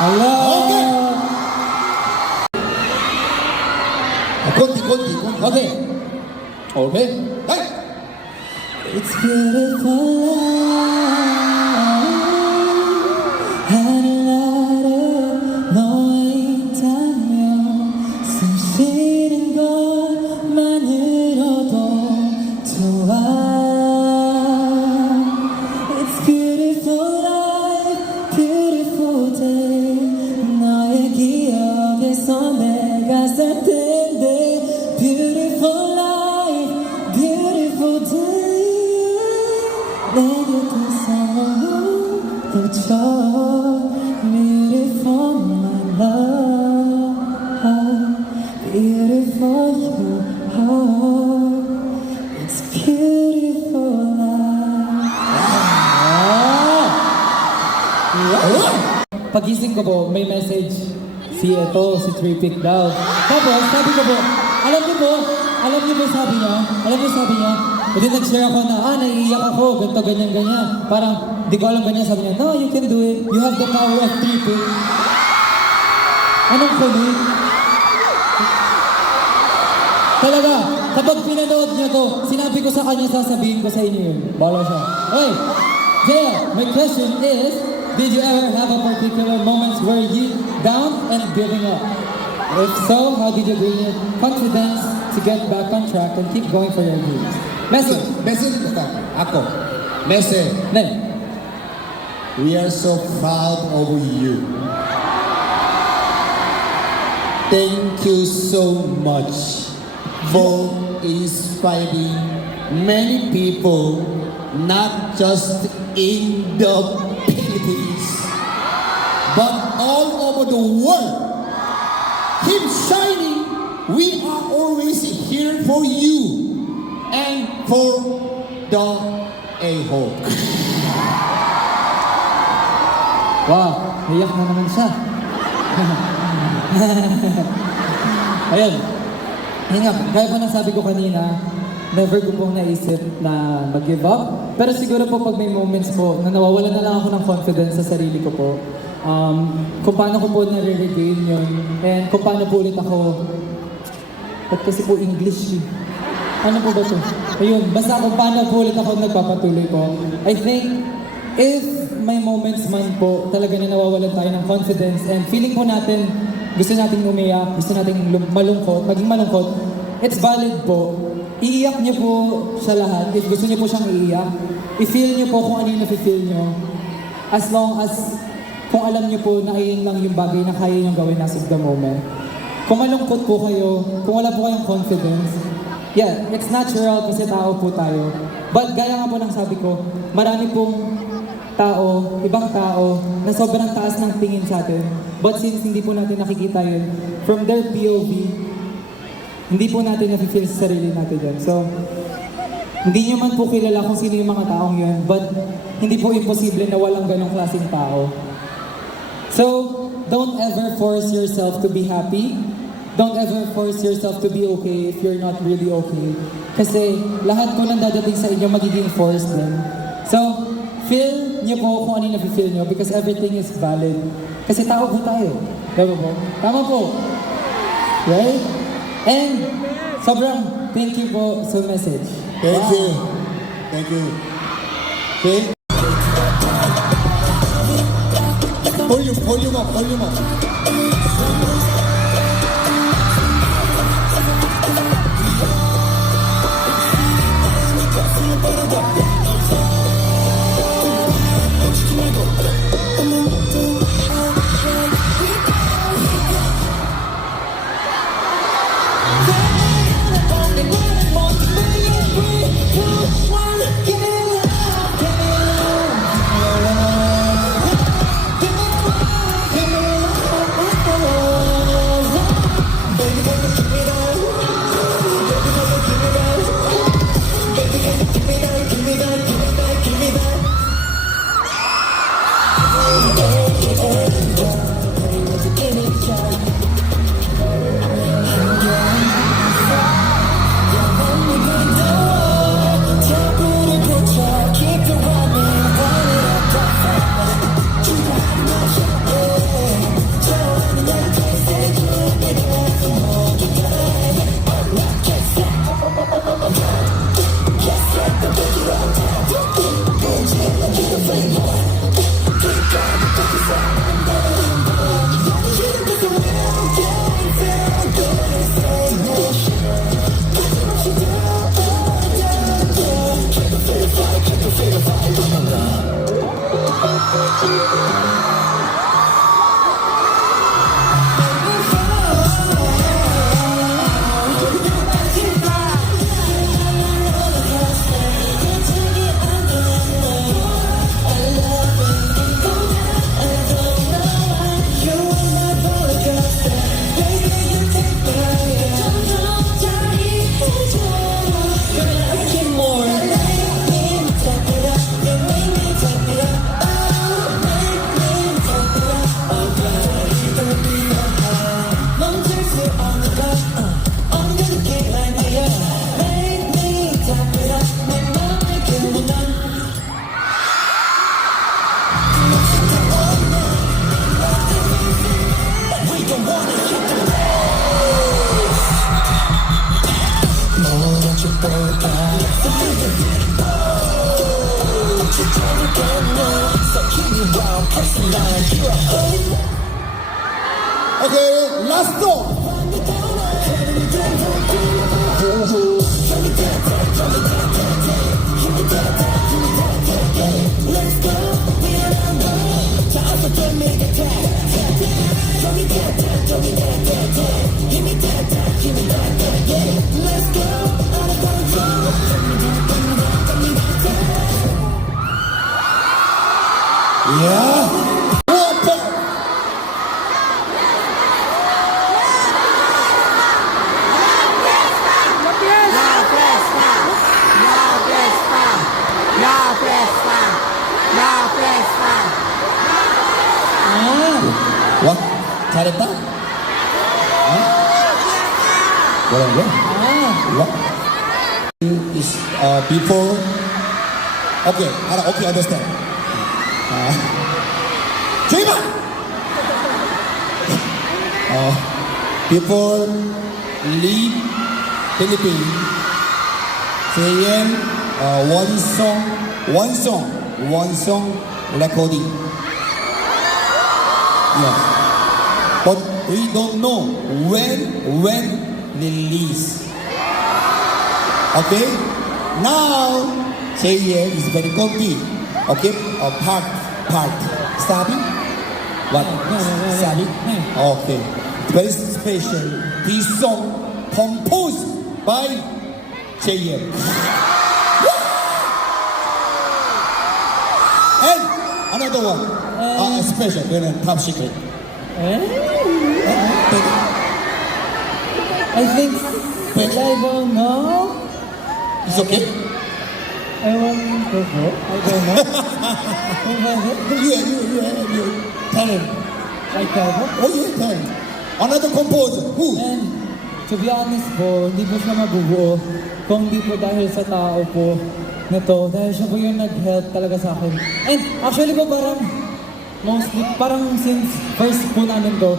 Hello! Konti. Okay. Okay. Hey! It's beautiful life. 하늘나라 너의 있다면 숨쉬는 것만으로도 좋아. It's beautiful life, beautiful day. 너의 기억에서 내가 살 텐데. Beautiful life, beautiful day. 내 곁에서 그저 beautiful my love, beautiful your heart. It's beautiful life. Pagising ko po, may message si Tripic daw. Tapos, sabi ko po, alam niyo po sabi niya, hindi nag-share ako na, naiiyak ako, ganito, ganyan. Parang, di ko alam ganyan, sabi niya, no, you can do it. You have the power of Tripic. Anong kulit? Talaga, kapag pinanood niyo to, sinabi ko sa kanya, sasabihin ko sa inyo yun. Bala siya. Hey, Jaya, my question is, did you ever have a particular moments where you down and giving up? If so, how did you gain your confidence to get back on track and keep going for your dreams? Message. Ako. Message. Ne. We are so proud of you. Thank you so much for inspiring many people, not just in the Philippines, but all over the world. Keep shining. We are always here for you and for the A-Hole. Wow, iyak na naman siya. Ayun. Yun nga, gaya po ng sabi ko kanina, never ko pong naisip na mag-give up. Pero siguro po pag may moments po na nawawalan na lang ako ng confidence sa sarili ko po, kung paano ko po nare-regain yun, and kung paano po ulit ako, ba't kasi po English eh. Ano po ba ito? Ayun, basta kung paano po ulit ako nagpapatuloy po. I think, if may moments man po talaga na nawawalan tayo ng confidence and feeling po natin, gusto nating umiyak, gusto nating malungkot, maging malungkot, it's valid po. Iiyak niyo po sa lahat if gusto niyo po siyang iiyak. I-feel niyo po kung ano yung nafe-feel niyo. As long as kung alam niyo po na ayun lang yung bagay na kaya niyong gawin as of the moment. Kung malungkot po kayo, kung wala po kayong confidence, yeah, it's natural kasi tao po tayo. But gaya nga po ng sabi ko, marami pong tao, ibang tao, na sobrang taas ng tingin sa atin. But since hindi po natin nakikita yun, from their POV, hindi po natin nafe-feel sa sarili natin yun. So, hindi nyo man po kilala kung sino yung mga taong yun, but hindi po imposible na walang ganong klaseng tao. So, don't ever force yourself to be happy. Don't ever force yourself to be okay if you're not really okay. Kasi lahat po nang dadating sa inyo magiging forced din. So, feel niyo po kung ano yung nafe-feel niyo because everything is valid. Kasi tao po tayo. Diba po? Tama po. Right? And sobrang thank you po sa message. Thank you. Thank you. Okay? Volume up, volume up. Okay, last go. Yeah. Water. 와, 잘했다? What? Ah, What? Is before. Okay, okay, understand. Jima. Before leave Philippines, JM one song recording. Yes, but we don't know when release. Okay, now JM is very comfy. Okay, part. Sabi? What? Sabi? Okay. Very special. This song composed by JM. And another one. Special. Top secret. I think I don't know. It's okay? I don't know. You. Tell him. I don't know. Oh, yeah, tell him. Another composer. Who? And to be honest po, hindi po siya mabubuo kung hindi po dahil sa tao po na to. Dahil siya po yung nag-help talaga sa akin. And actually po parang since first po namin to,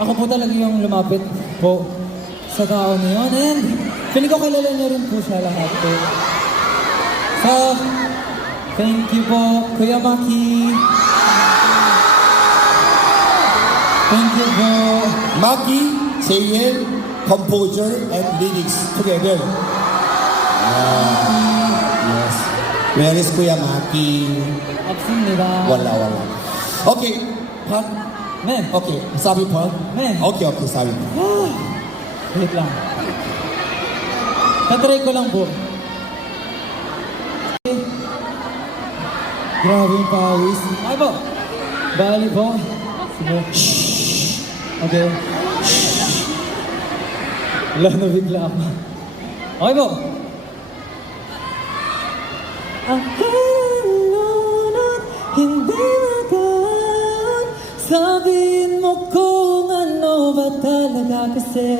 ako po talaga yung lumapit po sa tao na yun. And feeling ko kilala niyo rin po siya lahat po. So, thank you po, Kuya Maki. Thank you po. Maki, JM, composer, and lyrics together. Yes. Where is Kuya Maki? 없습니다. Wala. Okay, part. 네. Okay, sabi part. 네. Okay, sabi. Wait lang. Tatry ko lang po. Grabe yung pawis. Ay po. Bali po. Sige. Okay. Wala na bigla ako. Okay po. Akala hindi magaan. Sabihin mo kung ano ba talaga kasi.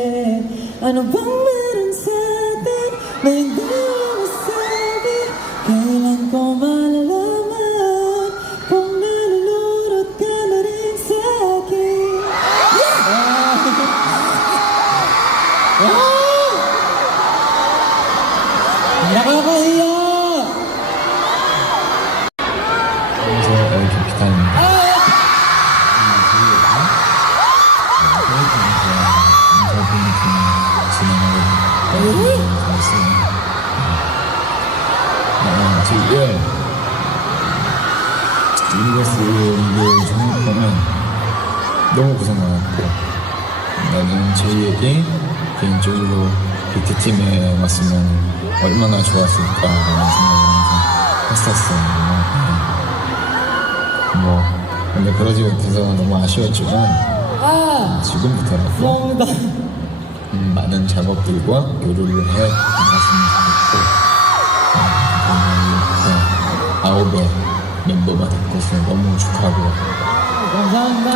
Ano bang meron sa atin na hindi mo masabi? Kailan ko malalaman kung nalulurot ka na rin sa akin? Wow! Nakakahiya! 안녕하세요, LG 피타입니다. 유니버스를 정했다면 너무 고생 많았고 나는 제이에게 개인적으로 비트팀에 왔으면 얼마나 좋았을까라는 생각을 항상 했었어요. 뭐 근데 그러지 못해서 너무 아쉬웠지만 지금부터라도 죄송합니다. 많은 작업들과 교류를 해나갔으면 좋겠고 아홉의 멤버가 된 것을 너무 축하하고 감사합니다.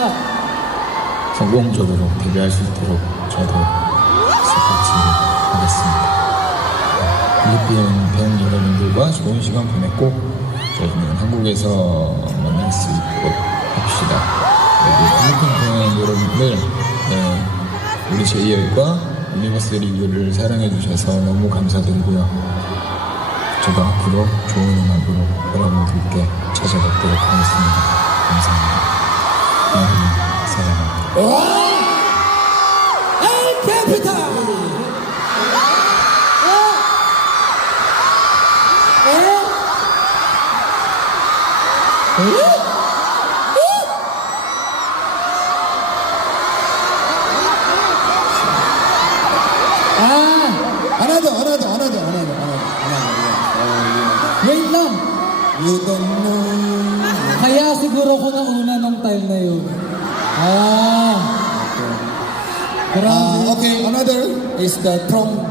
성공적으로 데뷔할 수 있도록 저도 스포츠를 하겠습니다. 필리핀 팬 여러분들과 좋은 시간 보냈고 저희는 한국에서 만날 수 있도록 합시다. 여기 필리핀 팬 여러분들 우리 제이열과 유니버스 리그를 사랑해주셔서 너무 감사드리고요. 저도 앞으로 좋은 음악으로 여러분들께 찾아뵙도록 하겠습니다. 감사합니다. 사랑합니다. El Capital. Another. Wait lang. You don't know. Kaya siguro ko nauna nung time na yun. Grabe. Okay, another is the Tron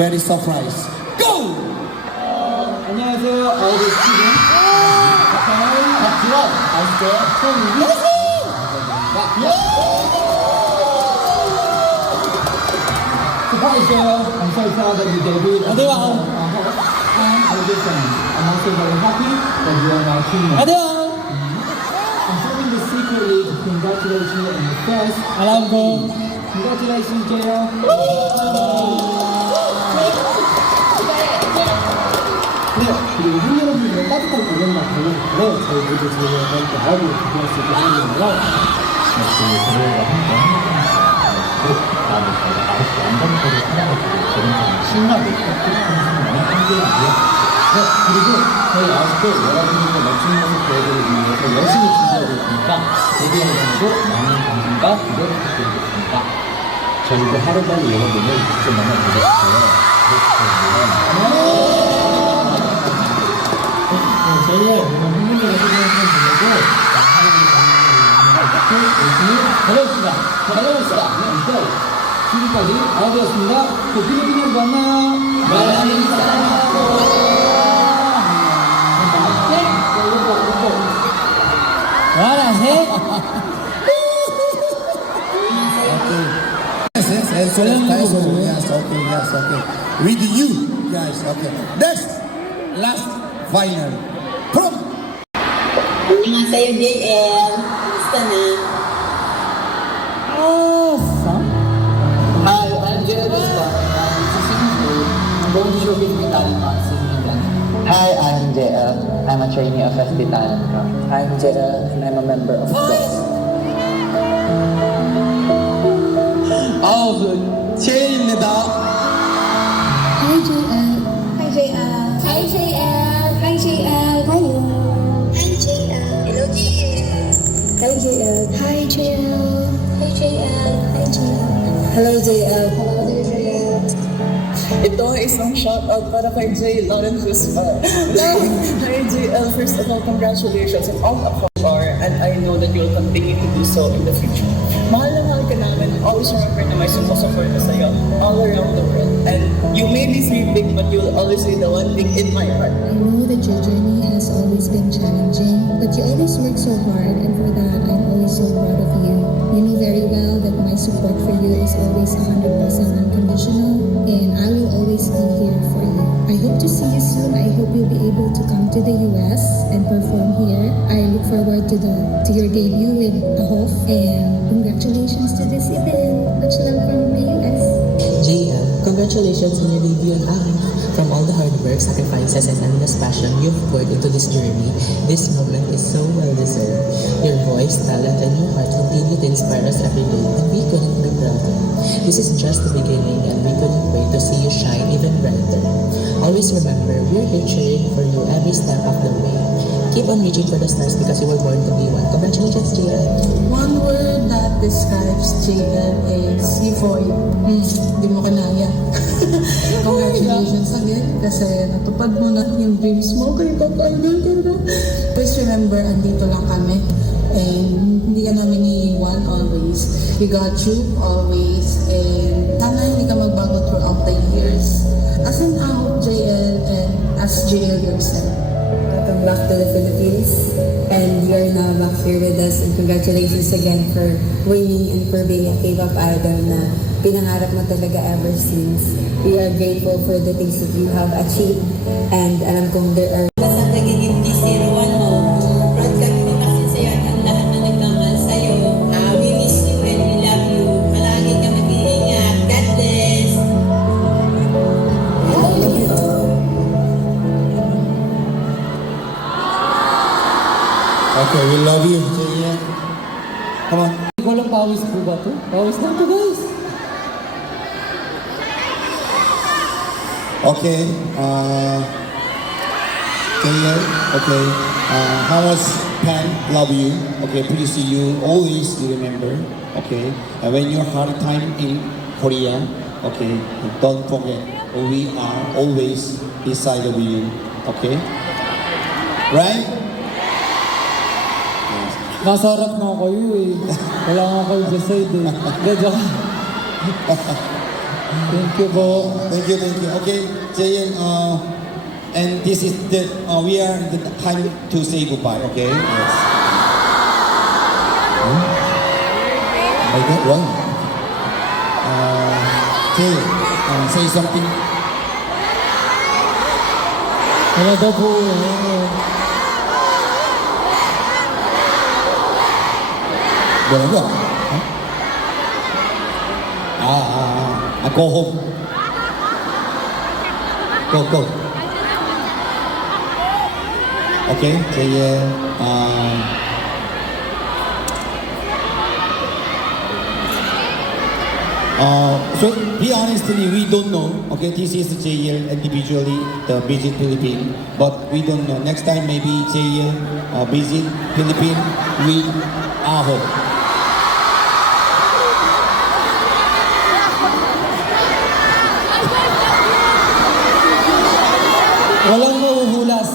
Very Surprise. Go! 안녕하세요. 아이돌 스티븐. 박지원. 아시죠? Hi, Cheryl. I'm so proud that you debuted. And audition. I'm also very happy that you are now teammate. I'm serving the secret league. Congratulations on your first. Alam ko. Congratulations, Cheryl. 그리고 여러분들 따뜻한 응원만 보내주세요. 저희 모두 저희와 함께 아우를 기대할 수 있게 하는데요. 나는 저희가 아직도 안정적으로 살아가고 지금처럼 신나고 많이 함께하고요. 네, 그리고 저희 아직도 여러분들의 멋진 모습 보여드리기 위해서 열심히 준비하고 있으니까 데뷔 앨범도 많은 관심과 기대 부탁드리겠습니다. 저희도 하루빨리 여러분을 직접 만나보고 싶어요. 저희의 흥분들을 해주시는 분들고 열심히 달려봅시다. 지금까지 아우디였습니다. 비밀비밀 만나요. Yes, okay. With you guys, okay. Next, last, final. From Sa'yo, JL. Kamusta na? Hi, I'm JL Espa. I'm going to showcase my talent on season 11. Hi, I'm JL. I'm a trainee of SD Talent Club. I'm JL and I'm a member of SOS. 제일입니다. Hi, JL. Hi, JL. Hi, JL. Hi, JL. Hi, you. Hi, JL. Hello, JL. Hi, JL. Hi, JL. Hi, JL. Hi, JL. Hello, JL. Hello, JL. Ito ay isang shoutout para kay Jay Lawrence Whisper. Hi, JL. First of all, congratulations on all of our and I know that you'll continue to do so in the future. Mahal na mahal ka namin. Always remember na may sumusuporta sa'yo all around the world. And you may be sleeping, but you'll always be the one thing in my heart. I know that your journey has always been challenging, but you always work so hard, and for that, I'm always so proud of you. You know very well that my support for you is always 100% unconditional, and I will always be here for you. I hope to see you soon. I hope you'll be able to come to the US and perform here. I look forward to your debut in AHOF, and congratulations to this event. Much love from the US. JL, congratulations on your debut on AHOF. From all the hard work, sacrifices, and endless passion you've poured into this journey, this moment is so well deserved. Your voice, talent, and your heart continue to inspire us every day, and we couldn't be prouder. This is just the beginning, and we couldn't wait to see you shine even brighter. Always remember, we're here cheering for you every step of the way. Keep on reaching for the stars because you were born to be one. Congratulations, JL. One word that describes JL is Sifoy. Hindi mo kanaya. Congratulations again kasi natupad mo na yung dreams mo. Kaya kakailan ka na. Please remember, andito lang kami. And hindi ka namin iiwan always. We got you always. And sana hindi ka magbago throughout the years. As an out, JL, and as JL yourself. Welcome back to the Philippines. And you are now back here with us. And congratulations again for winning and for being a K-pop idol na pinangarap mo talaga ever since. We are grateful for the things that you have achieved. And alam kong there are basta nagiging D01 mo. Proud kami kasi sa'yo at ang lahat na nagmamahal sa'yo. We miss you and we love you. Palagi ka mag-iingat. God bless. Okay, we love you, JL. Come on. Walang pawis po ba to? Pawis lang to, guys. Okay, JL, okay. How much Pan love you? Okay, please see you always you remember. Okay, and when you're hard time in Korea, okay, don't forget we are always beside of you. Okay, right? Nasa harap na kayo eh. Wala nga kayo sa side eh. Medyo Thank you po. Thank you. Okay, JL, and this is the we are the time to say goodbye. Okay. Yes. Oh my God, wow. Okay. say something. Wala daw po. 뭐라고? Go home. Go. Okay, JL. So be honestly, we don't know. Okay, this is JL individually, the Visit Philippines, but we don't know. Next time maybe JL Visit Philippines with Aho. Walang mauhulas.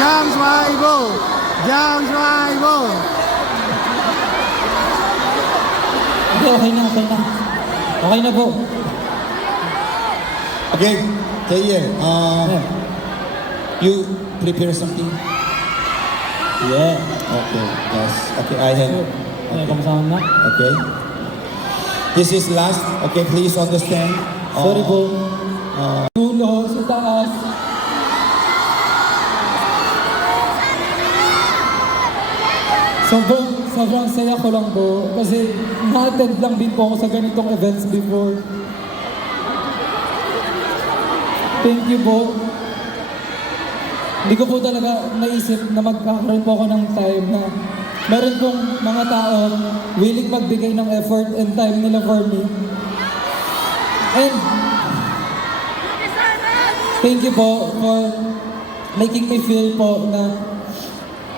James Waibo! James Waibo! Okay na. Okay na po. Okay, JL. You prepare something? Yeah. Okay. Yes. Okay, I have. Kamusta na? Okay. This is last. Okay, please understand. Sorry po. Dulo, sa taas. Sobrang saya ko lang po kasi na-attend lang din po ako sa ganitong events before. Thank you po. Hindi ko po talaga naisip na magkakaroon po ako ng time na meron pong mga tao willing magbigay ng effort and time nila for me. And thank you po for making me feel po na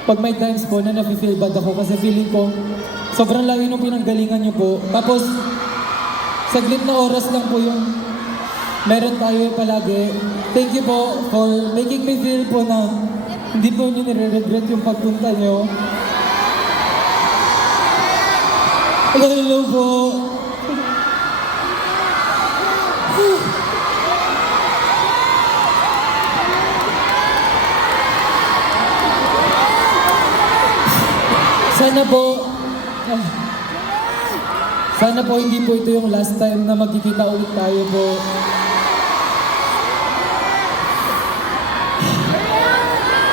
pag may times po na nafe-feel bad ako kasi feeling ko sobrang layo ng pinanggalingan niyo po. Tapos saglit na oras lang po yung meron tayo palagi. Thank you po for making me feel po na hindi po niyo nire-regret yung pagpunta niyo. Hello po. Sana po hindi po ito yung last time na magkikita ulit tayo po.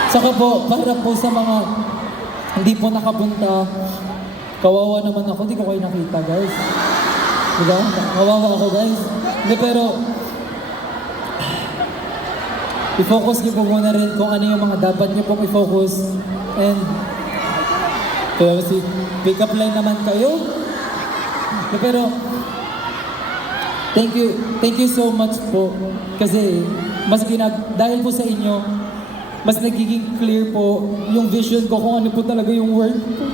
Saka po, para po sa mga hindi po nakapunta, kawawa naman ako, di ko kayo nakita guys. Diba? Kawawa ako guys. Hindi pero, i-focus niyo po muna rin kung ano yung mga dapat niyo pong i-focus. And, kaya si pick up line naman kayo. Pero, thank you so much po. Kasi, dahil po sa inyo, mas nagiging clear po yung vision ko kung ano po talaga yung work ko.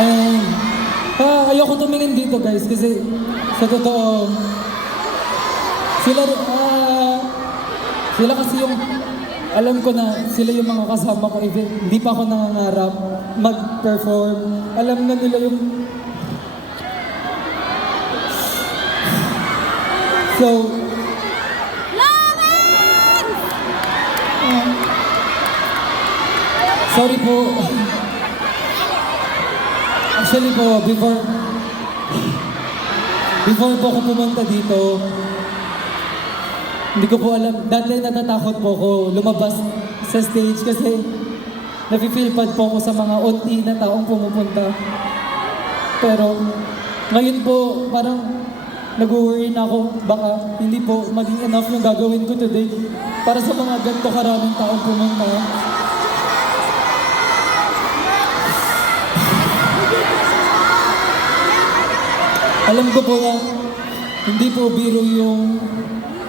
And, ayoko tumingin dito guys kasi sa totoo, sila kasi yung, alam ko na sila yung mga kasama ko, hindi pa ako nangangarap mag-perform. Alam na nila yung... So... sorry po. Actually po, before po ako pumunta dito, hindi ko po alam, dati natatakot po ako lumabas sa stage kasi nafe-feel bad po ako sa mga onti na taong pumupunta. Pero ngayon po parang nag-worry na ako, baka hindi po maging enough yung gagawin ko today para sa mga ganito karaming taong pumunta. Alam ko po na hindi po biro yung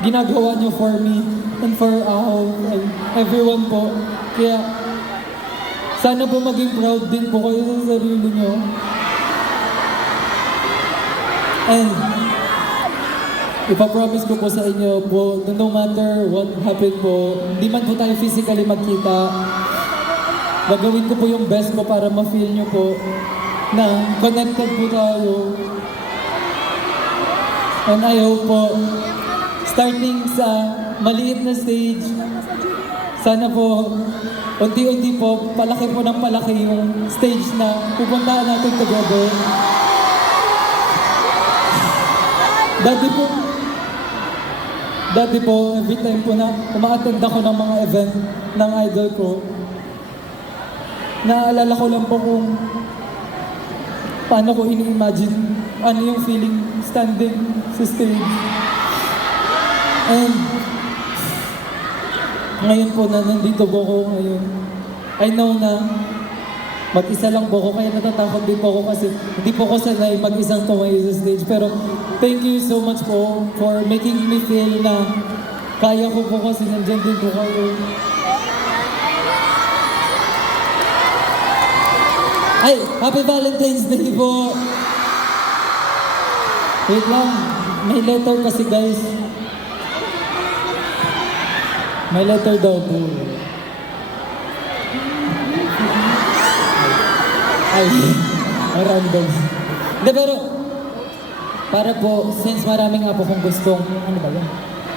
ginagawa niyo for me and for Aho and everyone po. Kaya sana po maging proud din po kayo sa sarili niyo. And ipapromise ko po sa inyo po na no matter what happened po, hindi man po tayo physically magkita, gagawin ko po yung best ko para ma-feel niyo po na connected po tayo. And I hope po, starting sa maliit na stage, sana po, unti-unti po, palaki po ng palaki yung stage na pupuntahan natin together. Dati po, every time po na umaattend ako ng mga event ng idol ko, naaalala ko lang po kung paano ko ini-imagine ano yung feeling standing sa stage. And ngayon po na nandito po ako ngayon, I know na mag-isa lang po ako, kaya natatakot din po ako kasi hindi po ako sanay mag-isang tumayo sa stage. Pero thank you so much po for making me feel na kaya ko po kasi nandiyan din po kayo. Ay, Happy Valentine's Day po! Wait lang, may letter kasi guys. May letter daw po. Ay, random. Hindi, pero para po, since marami nga po kong gustong, ano ba yan?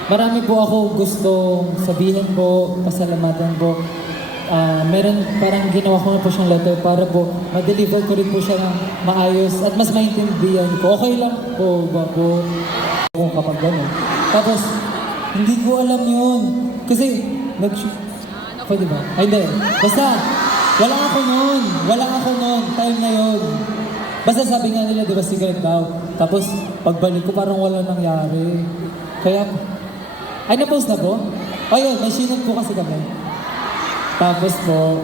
Marami po ako gustong sabihin po, pasalamatan po. Meron parang ginawa ko na po siyang letter para po ma-deliver ko rin po siya ng maayos at mas maintindihan ko. Okay lang po ba po kung kapag gano'n. Tapos, hindi ko alam yun. Kasi, pwede ba? Ay, hindi. Basta, wala ako noon. Time na yun. Basta sabi nga nila, di ba, secret daw. Tapos, pagbalik ko, parang wala nangyari. Kaya, ay, na-post na po? Ayun, may sinat po kasi kami. Tapos po,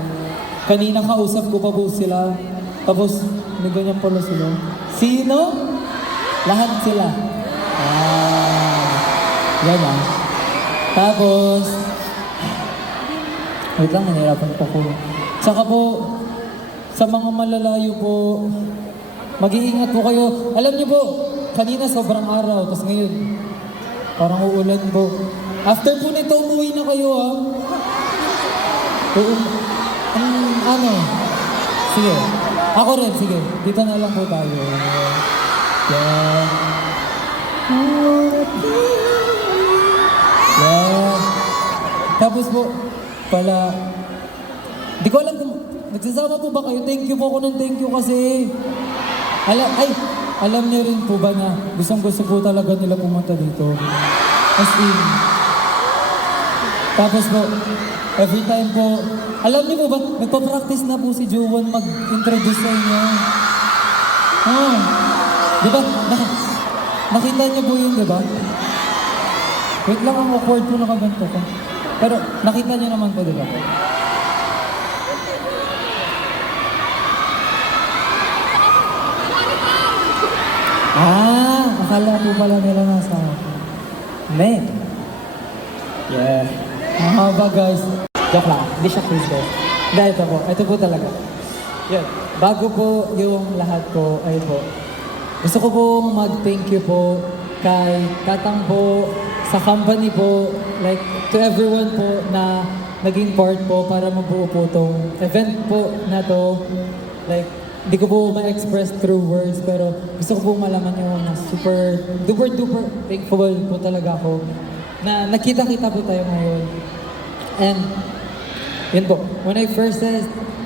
kanina kausap ko pa po sila. Tapos, may ganyan pala sila. Sino? Lahat sila. Yan ah. Tapos, wait lang, nanirapan po ko. Saka po, sa mga malalayo po, mag-iingat po kayo. Alam niyo po, kanina sobrang araw, tapos ngayon, parang uulan po. After po nito, umuwi na kayo ha. Ano? Sige. Ako rin, sige. Dito na lang po tayo. Yeah. Yeah. Tapos po, pala, di ko alam kung, nagsasama po ba kayo? Thank you po ako ng thank you kasi, alam niyo rin po ba na gustong-gusto po talaga nila pumunta dito. As in. Tapos po, every time po, alam niyo po ba, nagpa-practice na po si Juwon mag-introduce sa inyo. Di ba? Nakita niyo po yun, di ba? Wait lang, ang awkward po nakaganto ko. Pero nakita niyo naman po, di ba? Akala po pala nila nasa ako. Hindi. Yeah. Mahaba guys. Joke lang, hindi siya quiz guys. Dahil ito po talaga. Yan. Bago po yung lahat po, ay po. Gusto ko pong mag-thank you po kay Tatang po, sa company po, like to everyone po na naging part po para mabuo po tong event po na to. Like, hindi ko po ma-express through words, pero gusto ko po malaman nyo na super duper thankful po talaga ako na nakita-kita po tayo ngayon. And yun po, when I first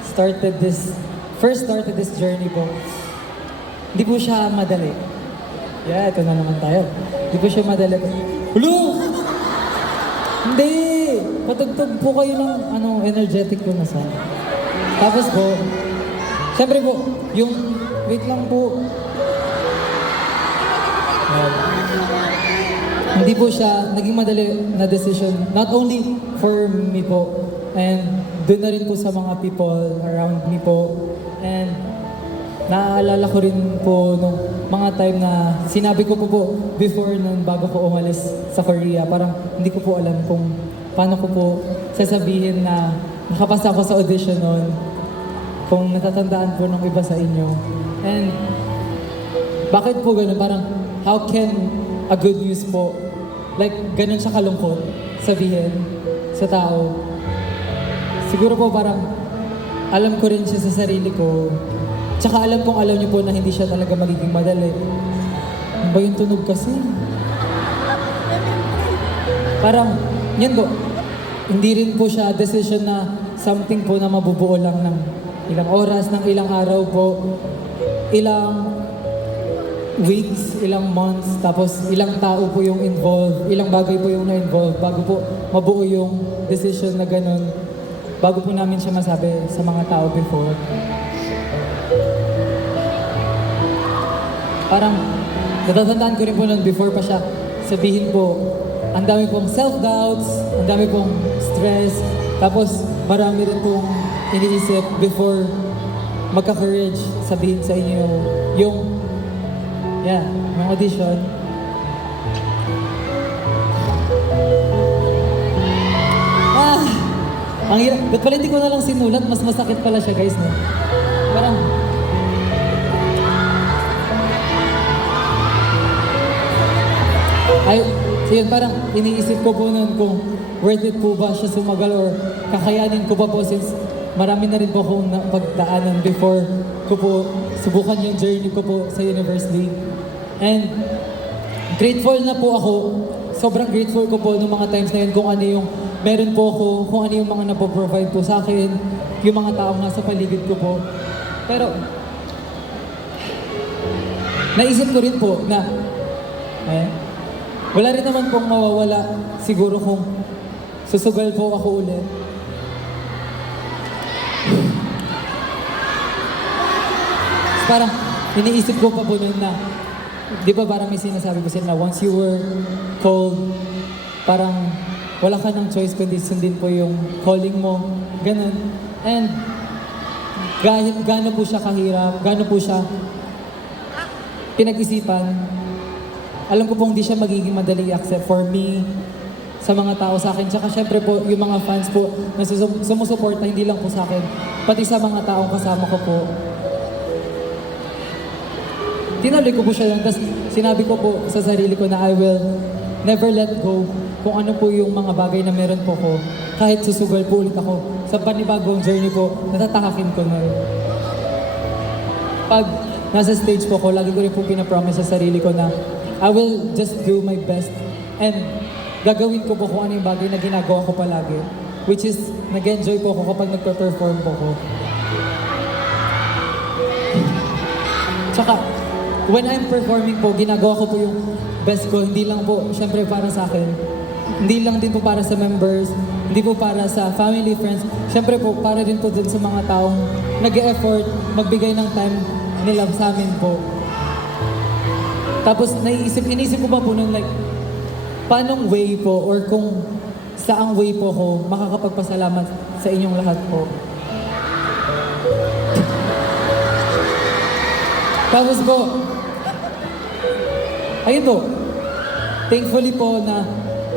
started this journey po, hindi po siya madali. Yeah, ito na naman tayo. Hindi po siya madali. Hello! Hindi! Patugtog po kayo ng energetic po na song. Tapos po, siyempre po, yung, wait lang po. Hindi po siya naging madali na decision, not only for me po, and doon na rin po sa mga people around me po. And naaalala ko rin po nung mga time na sinabi ko po before nung bago ko umalis sa Korea, parang hindi ko po alam kung paano ko po sasabihin na nakapasa ako sa audition noon. Kung natatandaan po ng iba sa inyo. And bakit po ganun? Parang how can a good news po, like ganun siya kalungkot sabihin sa tao. Siguro po parang alam ko rin siya sa sarili ko. Tsaka alam niyo po na hindi siya talaga magiging madali. Ano ba yung tunog kasi? Parang, yan po, hindi rin po siya decision na something po na mabubuo lang ng ilang oras, ng ilang araw po, ilang weeks, ilang months, tapos ilang tao po yung involved, ilang bagay po yung na-involved bago po mabuo yung decision na ganun, bago po namin siya masabi sa mga tao before. Parang, natatandaan ko rin po nun before pa siya sabihin po, ang dami pong self-doubts, ang dami pong stress, tapos marami rin pong iniisip before magka-courage sabihin sa inyo yung yung audition. Ang hirap. Ba't pala hindi ko na lang sinulat? Mas masakit pala siya, guys, no? Parang, so yun, parang iniisip ko po nun kung worth it po ba siya sumagal or kakayanin ko pa po since marami na rin po akong pagdaanan before ko po subukan yung journey ko po sa university. And grateful na po ako, sobrang grateful ko po nung mga times na yun kung ano yung meron po ako, kung ano yung mga napoprovide po sa akin, yung mga taong nasa paligid ko po. Pero, naisip ko rin po na, wala rin naman pong mawawala siguro kung susugal po ako ulit. Parang, iniisip ko pa po nun na, di ba parang may sinasabi ko sila na once you were called, parang wala ka ng choice kundi sundin po yung calling mo, ganun. And gaano po siya kahirap, gaano po siya pinag-isipan, alam ko pong di siya magiging madali accept for me, sa mga tao sa akin. Tsaka syempre po, yung mga fans po na sumusuporta, hindi lang po sa akin, pati sa mga taong kasama ko po. Tinuloy ko po siya yun, tapos sinabi ko po sa sarili ko na I will never let go kung ano po yung mga bagay na meron po ko. Kahit susugal po ulit ako sa panibagong journey po, natatahakin ko na rin. Pag nasa stage po ko, lagi ko rin po pinapromise sa sarili ko na I will just do my best and gagawin ko po kung ano yung bagay na ginagawa ko palagi. Which is, nag-enjoy po ako kapag nagpe-perform po ko. Tsaka, when I'm performing po, ginagawa ko po yung best ko. Hindi lang po, syempre para sa akin. Hindi lang din po para sa members. Hindi po para sa family, friends. Syempre po, para din po dun sa mga taong nag-e-effort, magbigay ng time nila sa amin po. Tapos, inisip ko pa po nun, like, paanong way po or kung saang way po ko makakapagpasalamat sa inyong lahat po. Tapos po, ayun po, thankfully po na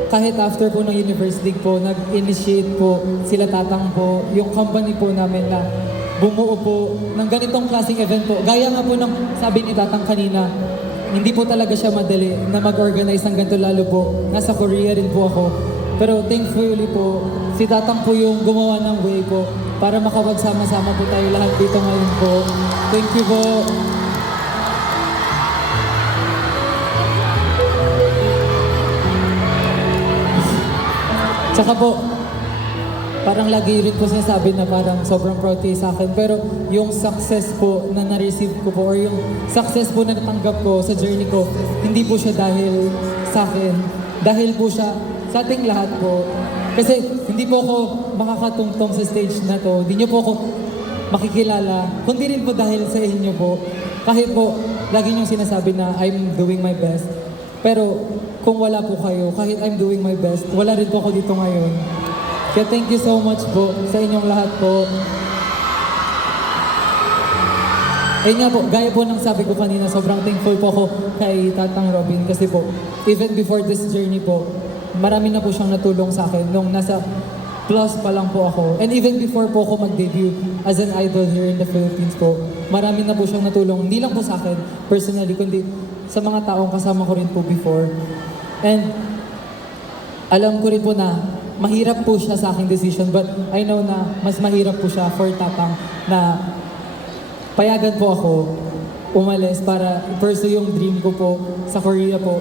kahit after po ng University po, nag-initiate po sila Tatang po, yung company po namin na bumuo po ng ganitong klaseng event po. Gaya nga po ng sabi ni Tatang kanina, hindi po talaga siya madali na mag-organize ng ganito, lalo po. Nasa Korea rin po ako. Pero thankfully po, si Tatang po yung gumawa ng way po para makapagsama-sama po tayo lahat dito ngayon po. Thank you po. Tsaka po, parang lagi rin po sinasabi na parang sobrang proud kayo sa akin. Pero yung success po na na-receive ko po or yung success po na natanggap ko sa journey ko, hindi po siya dahil sa akin. Dahil po siya sa ating lahat po. Kasi hindi po ako makakatungtong sa stage na to. Hindi niyo po ako makikilala. Kundi rin po dahil sa inyo po. Kahit po, lagi niyong sinasabi na I'm doing my best. Pero kung wala po kayo, kahit I'm doing my best, wala rin po ako dito ngayon. Kaya thank you so much po sa inyong lahat po. Ayun nga po, gaya po ng sabi ko kanina, sobrang thankful po ako kay Tatang Robin kasi po, even before this journey po, marami na po siyang natulong sa akin nung nasa plus pa lang po ako. And even before po ako mag-debut as an idol here in the Philippines po, marami na po siyang natulong, hindi lang po sa akin personally, kundi sa mga taong kasama ko rin po before. And alam ko rin po na mahirap po siya sa aking decision, but I know na mas mahirap po siya for Tatang na payagan po ako umalis para pursue yung dream ko po sa Korea po.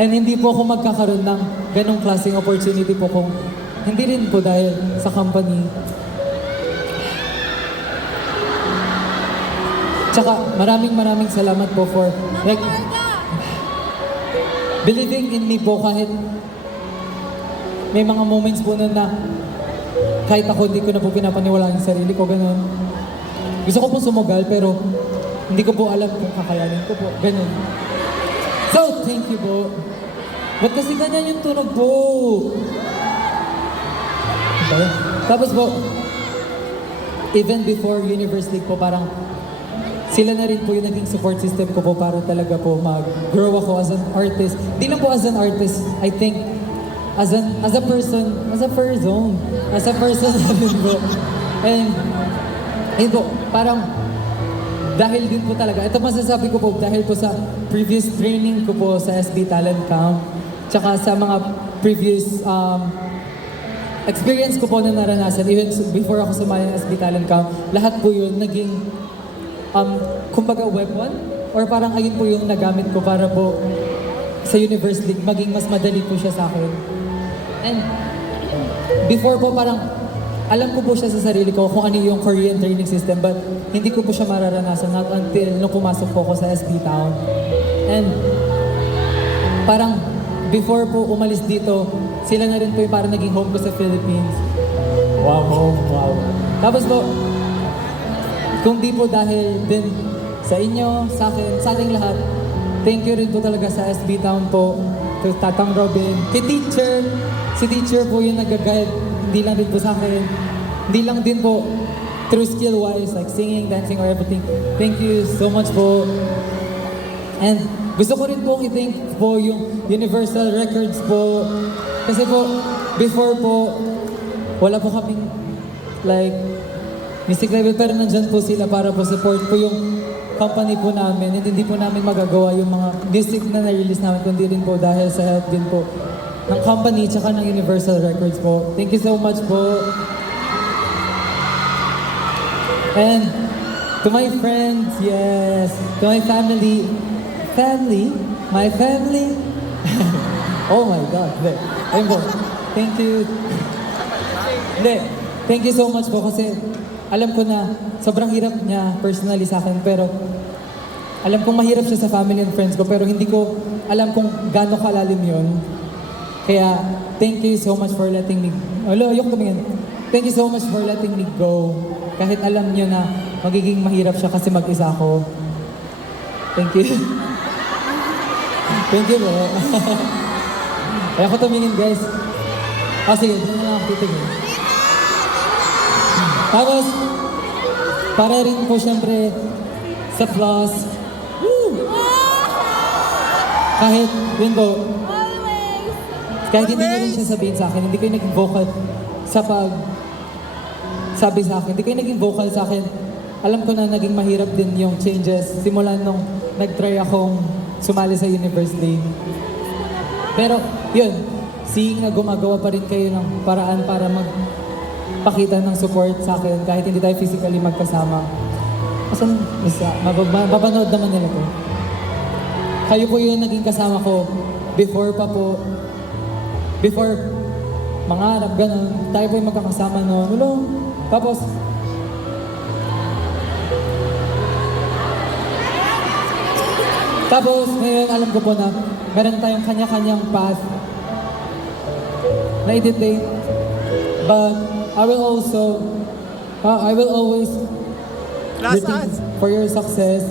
And hindi po ako magkakaroon ng ganong klaseng opportunity po kung hindi rin po dahil sa company. Tsaka maraming salamat po for like believing in me po kahit may mga moments po nun na kahit ako hindi ko na po pinapaniwalaan yung sarili ko, ganun. Gusto ko po sumugal pero hindi ko po alam kung kakayanin ko po, ganun. So, thank you po. Ba't kasi ganyan yung tunog po? Okay. Tapos po, even before Universe League po, parang sila na rin po yung naging support system ko po para talaga po mag-grow ako as an artist. Hindi lang po as an artist, I think, as a person din po. And, yun po, parang, dahil din po talaga, ito masasabi ko po, dahil po sa previous training ko po sa SB Talent Camp, tsaka sa mga previous experience ko po na naranasan, even before ako sumali ng SB Talent Camp, lahat po yun naging, kumbaga weapon, or parang ayun po yung nagamit ko para po sa Universe League, maging mas madali po siya sa akin. And before po parang, alam ko po siya sa sarili ko kung ano yung Korean training system, but hindi ko po siya mararanasan not until nung pumasok po ako sa SB Town. And parang before po umalis dito, sila na rin po yung parang naging home ko sa Philippines. Wow. Tapos po, kung di po dahil din sa inyo, sa akin, sa ating lahat, thank you rin po talaga sa SB Town po, kay Tatang Robin, kay teacher. Si teacher po yung nag-guide, hindi lang din po sa akin. Hindi lang din po through skill-wise, like singing, dancing, or everything. Thank you so much po. And gusto ko rin po i-thank po yung Universal Records po. Kasi po, before po, wala po kaming like music level, pero nandyan po sila para po support po yung company po namin. And hindi po namin magagawa yung mga music na na-release namin, kundi rin po dahil sa help din po ng company tsaka ng Universal Records po. Thank you so much po. And to my friends, yes, to my family, my family. Oh my God, ayun po. Thank you. Thank you so much po kasi alam ko na sobrang hirap niya personally sa akin, pero alam kong mahirap siya sa family and friends ko, pero hindi ko alam kung gaano kalalim yun. Kaya, thank you so much for letting me... Ayoko tumingin. Thank you so much for letting me go. Kahit alam niyo na magiging mahirap siya kasi mag-isa ako. Thank you. Thank you po. Ayoko tumingin, guys. Sige, dyan na lang ako titigin. Tapos, para rin po siyempre sa plus. Woo! Kahit, yun po, kahit hindi niya rin siya sabihin sa akin, hindi ko yung naging vocal sa sabi sa akin, hindi ko yung naging vocal sa akin. Alam ko na naging mahirap din yung changes simulan nung nag-try akong sumali sa University. Pero, yun, seeing na gumagawa pa rin kayo ng paraan para magpakita ng support sa akin kahit hindi tayo physically magkasama. Asan, mapapanood naman nila ko. Kayo po yung naging kasama ko before mangarap, ganun. Tayo po yung magkakasama noon. Tapos, ngayon alam ko po na meron tayong kanya-kanyang path na i-dictate. But I will always rooting for your success.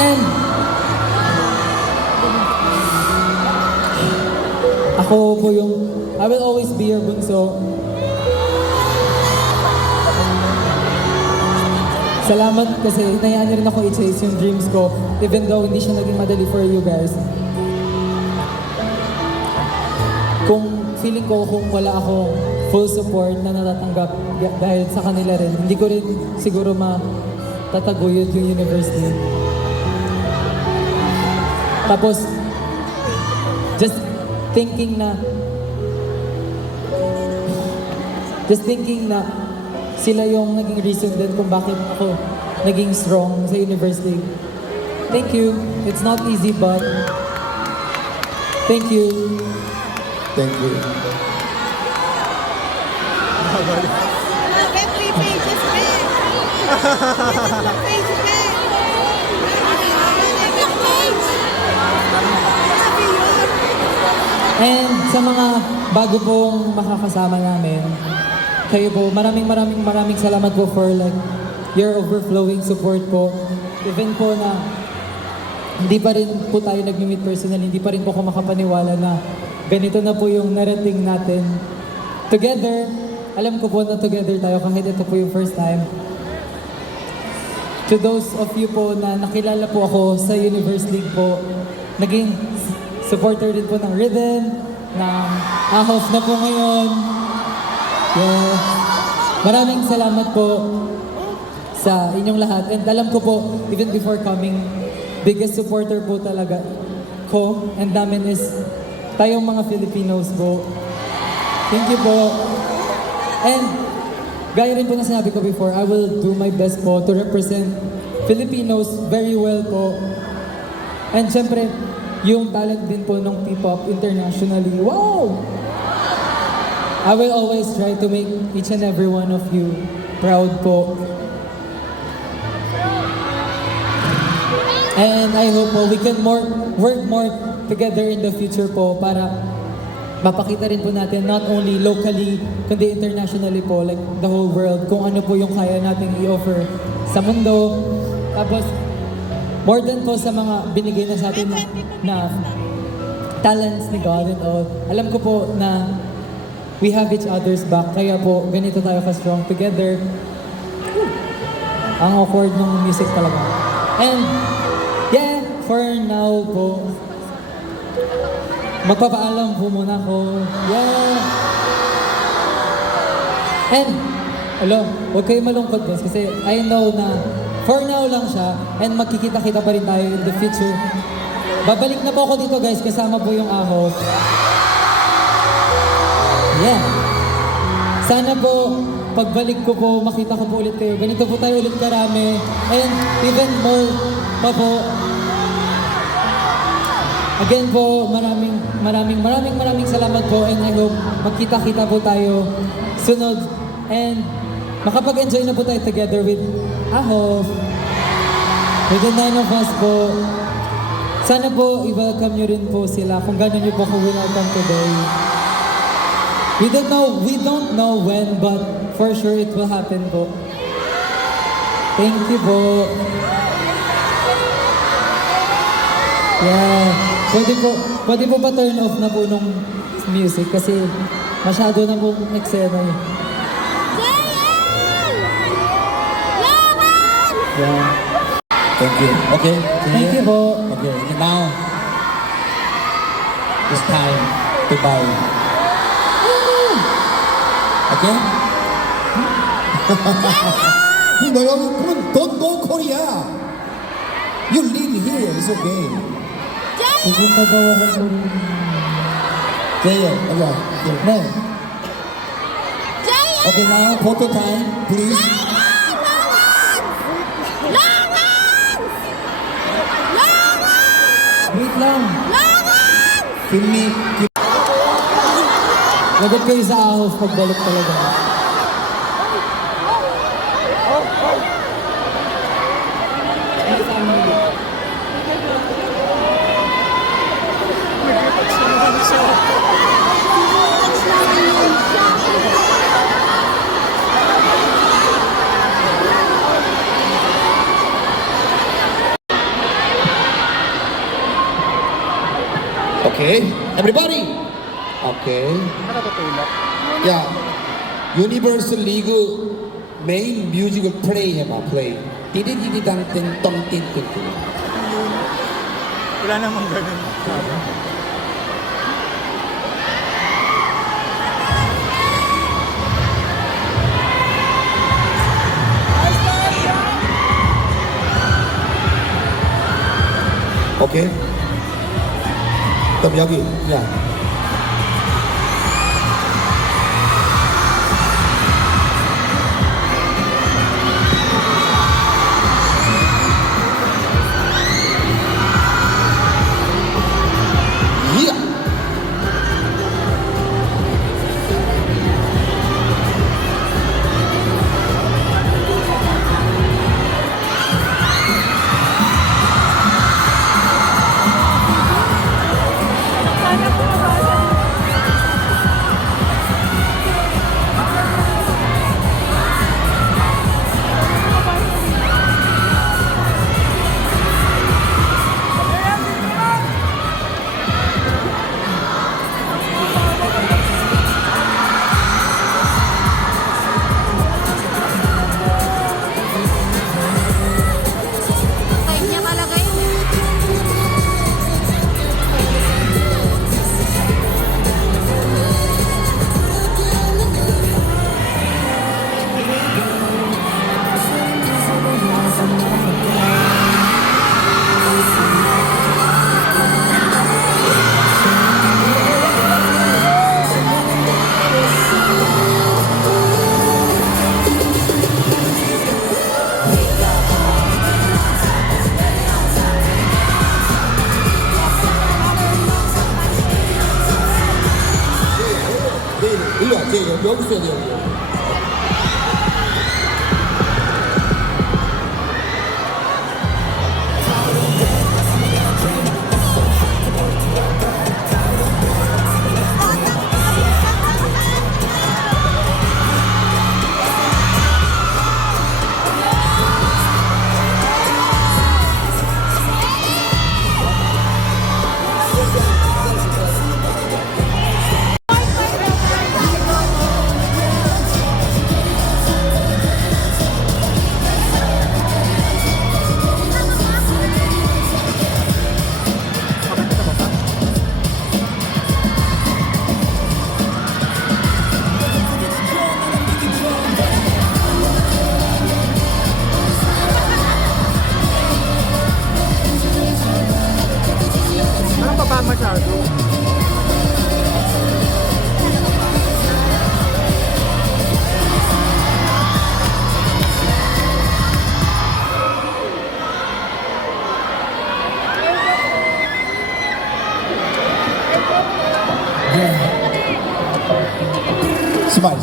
And ako po I will always be your bunso. Salamat kasi hinayaan niyo rin ako i-chase yung dreams ko even though hindi siya naging madali for you guys. Kung feeling ko kung wala akong full support na natatanggap dahil sa kanila rin, hindi ko rin siguro matataguyod yung university. Tapos, just thinking na sila yung naging reason din kung bakit ako naging strong sa Universe League. Thank you. It's not easy, but thank you. Thank you. Every page is big. Every page is big. And sa mga bago pong makakasama namin, kayo po, maraming salamat po for like your overflowing support po. Even po na hindi pa rin po tayo nag-meet personally, hindi pa rin po ako makapaniwala na ganito na po yung narating natin. Together, alam ko po na together tayo kahit ito po yung first time. To those of you po na nakilala po ako sa Universe League po, naging supporter din po ng Rhythm, ng AHOF na po ngayon. Yeah. Maraming salamat po sa inyong lahat. And alam ko po, even before coming, biggest supporter po talaga ko and namin is tayong mga Filipinos po. Thank you po. And gaya rin po na sinabi ko before, I will do my best po to represent Filipinos very well po. And syempre, yung talent din po ng P-pop internationally. Wow! I will always try to make each and every one of you proud po. And I hope po we can work more together in the future po para mapakita rin po natin not only locally kundi internationally po, like the whole world, kung ano po yung kaya nating i-offer sa mundo. Tapos more than po sa mga binigay na sa atin na talents ni God and all, alam ko po na we have each other's back, kaya po ganito tayo ka-strong together. Ang awkward ng music talaga. And yeah, for now po, magpapaalam po muna ako. Yeah! And, huwag kayo malungkot guys kasi I know na for now lang siya and magkikita-kita pa rin tayo in the future. Babalik na po ako dito guys, kasama po yung AHOF. Yeah. Sana po, pagbalik ko po, makita ko po ulit kayo. Ganito po tayo ulit karami. And even more pa po. Again po, maraming salamat po and I hope magkita-kita po tayo sunod. And makapag-enjoy na po tayo together with AHOF. With the 9 of us po. Sana po, i-welcome nyo rin po sila kung gano'n nyo po ako welcome today. We don't know when, but for sure it will happen po. Thank you po. Yeah. Pwede po ba turn off na po nung music kasi masyado na po eksena eh. Yeah. Thank you. Okay. Thank you po. Okay. Now, it's time to bow. Okay? No, don't go Korea. You live here. It's okay. Pupunta daw ako po rin. Jayan, okay. No. Okay, now photo time, please. Wait lang. Give me. Lagot kayo sa AHOF pagbalik talaga. Okay, everybody. Okay. Yeah, Universal League main music play 해봐, play. 띠디디디당땡똥띵띵. Wala namang ganun. Okay. 그럼 여기, 야.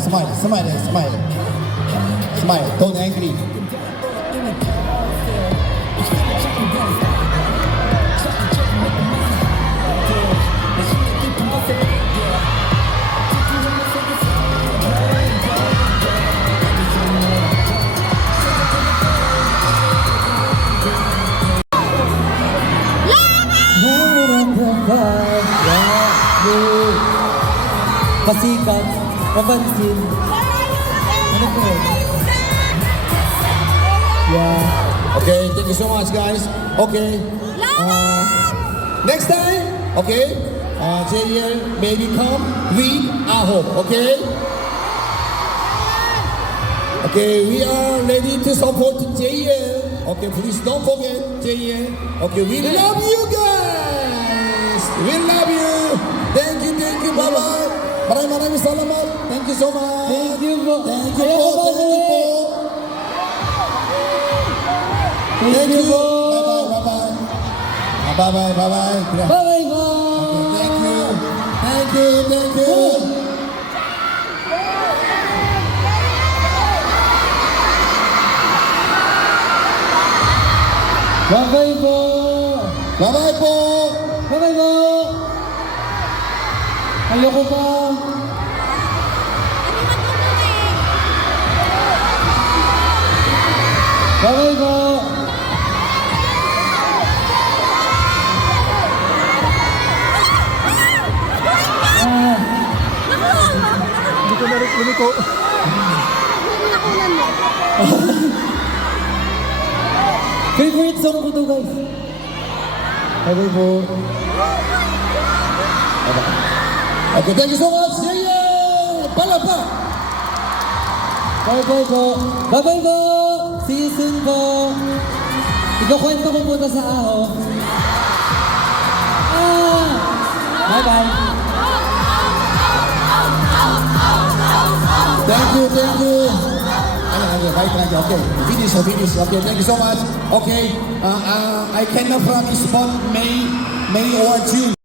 smile, smile, smile. Smile, don't angry. Pasikat, mapansin. Ano po yun? Yeah. Okay, thank you so much, guys. Okay. Next time, okay, JL maybe come with Aho, okay? Okay, we are ready to support JL. Okay, please don't forget JL. Okay, we love you guys. We love you. Thank you, bye-bye. Maraming salamat. Thank you so much. Thank you po. Thank you Ayaw po. ko Thank you po. Thank you po. Bye-bye, bye-bye. Bye-bye po. Thank you. Thank you. Thank you. Bye-bye po. Bye-bye po. Bye-bye po. Ayoko pa. Bye-bye po. Hindi ko narin lumiko. Nakunan mo. Favorite song ko to, guys. Bye-bye po. Okay, thank you so much. Yeah. Palapa. Bye-bye po. Bye-bye po. See you soon po. Ikukwento ko muna sa Aho. Bye-bye. Thank you. Okay, finish. Okay, thank you so much. Okay, I cannot promise but May or June.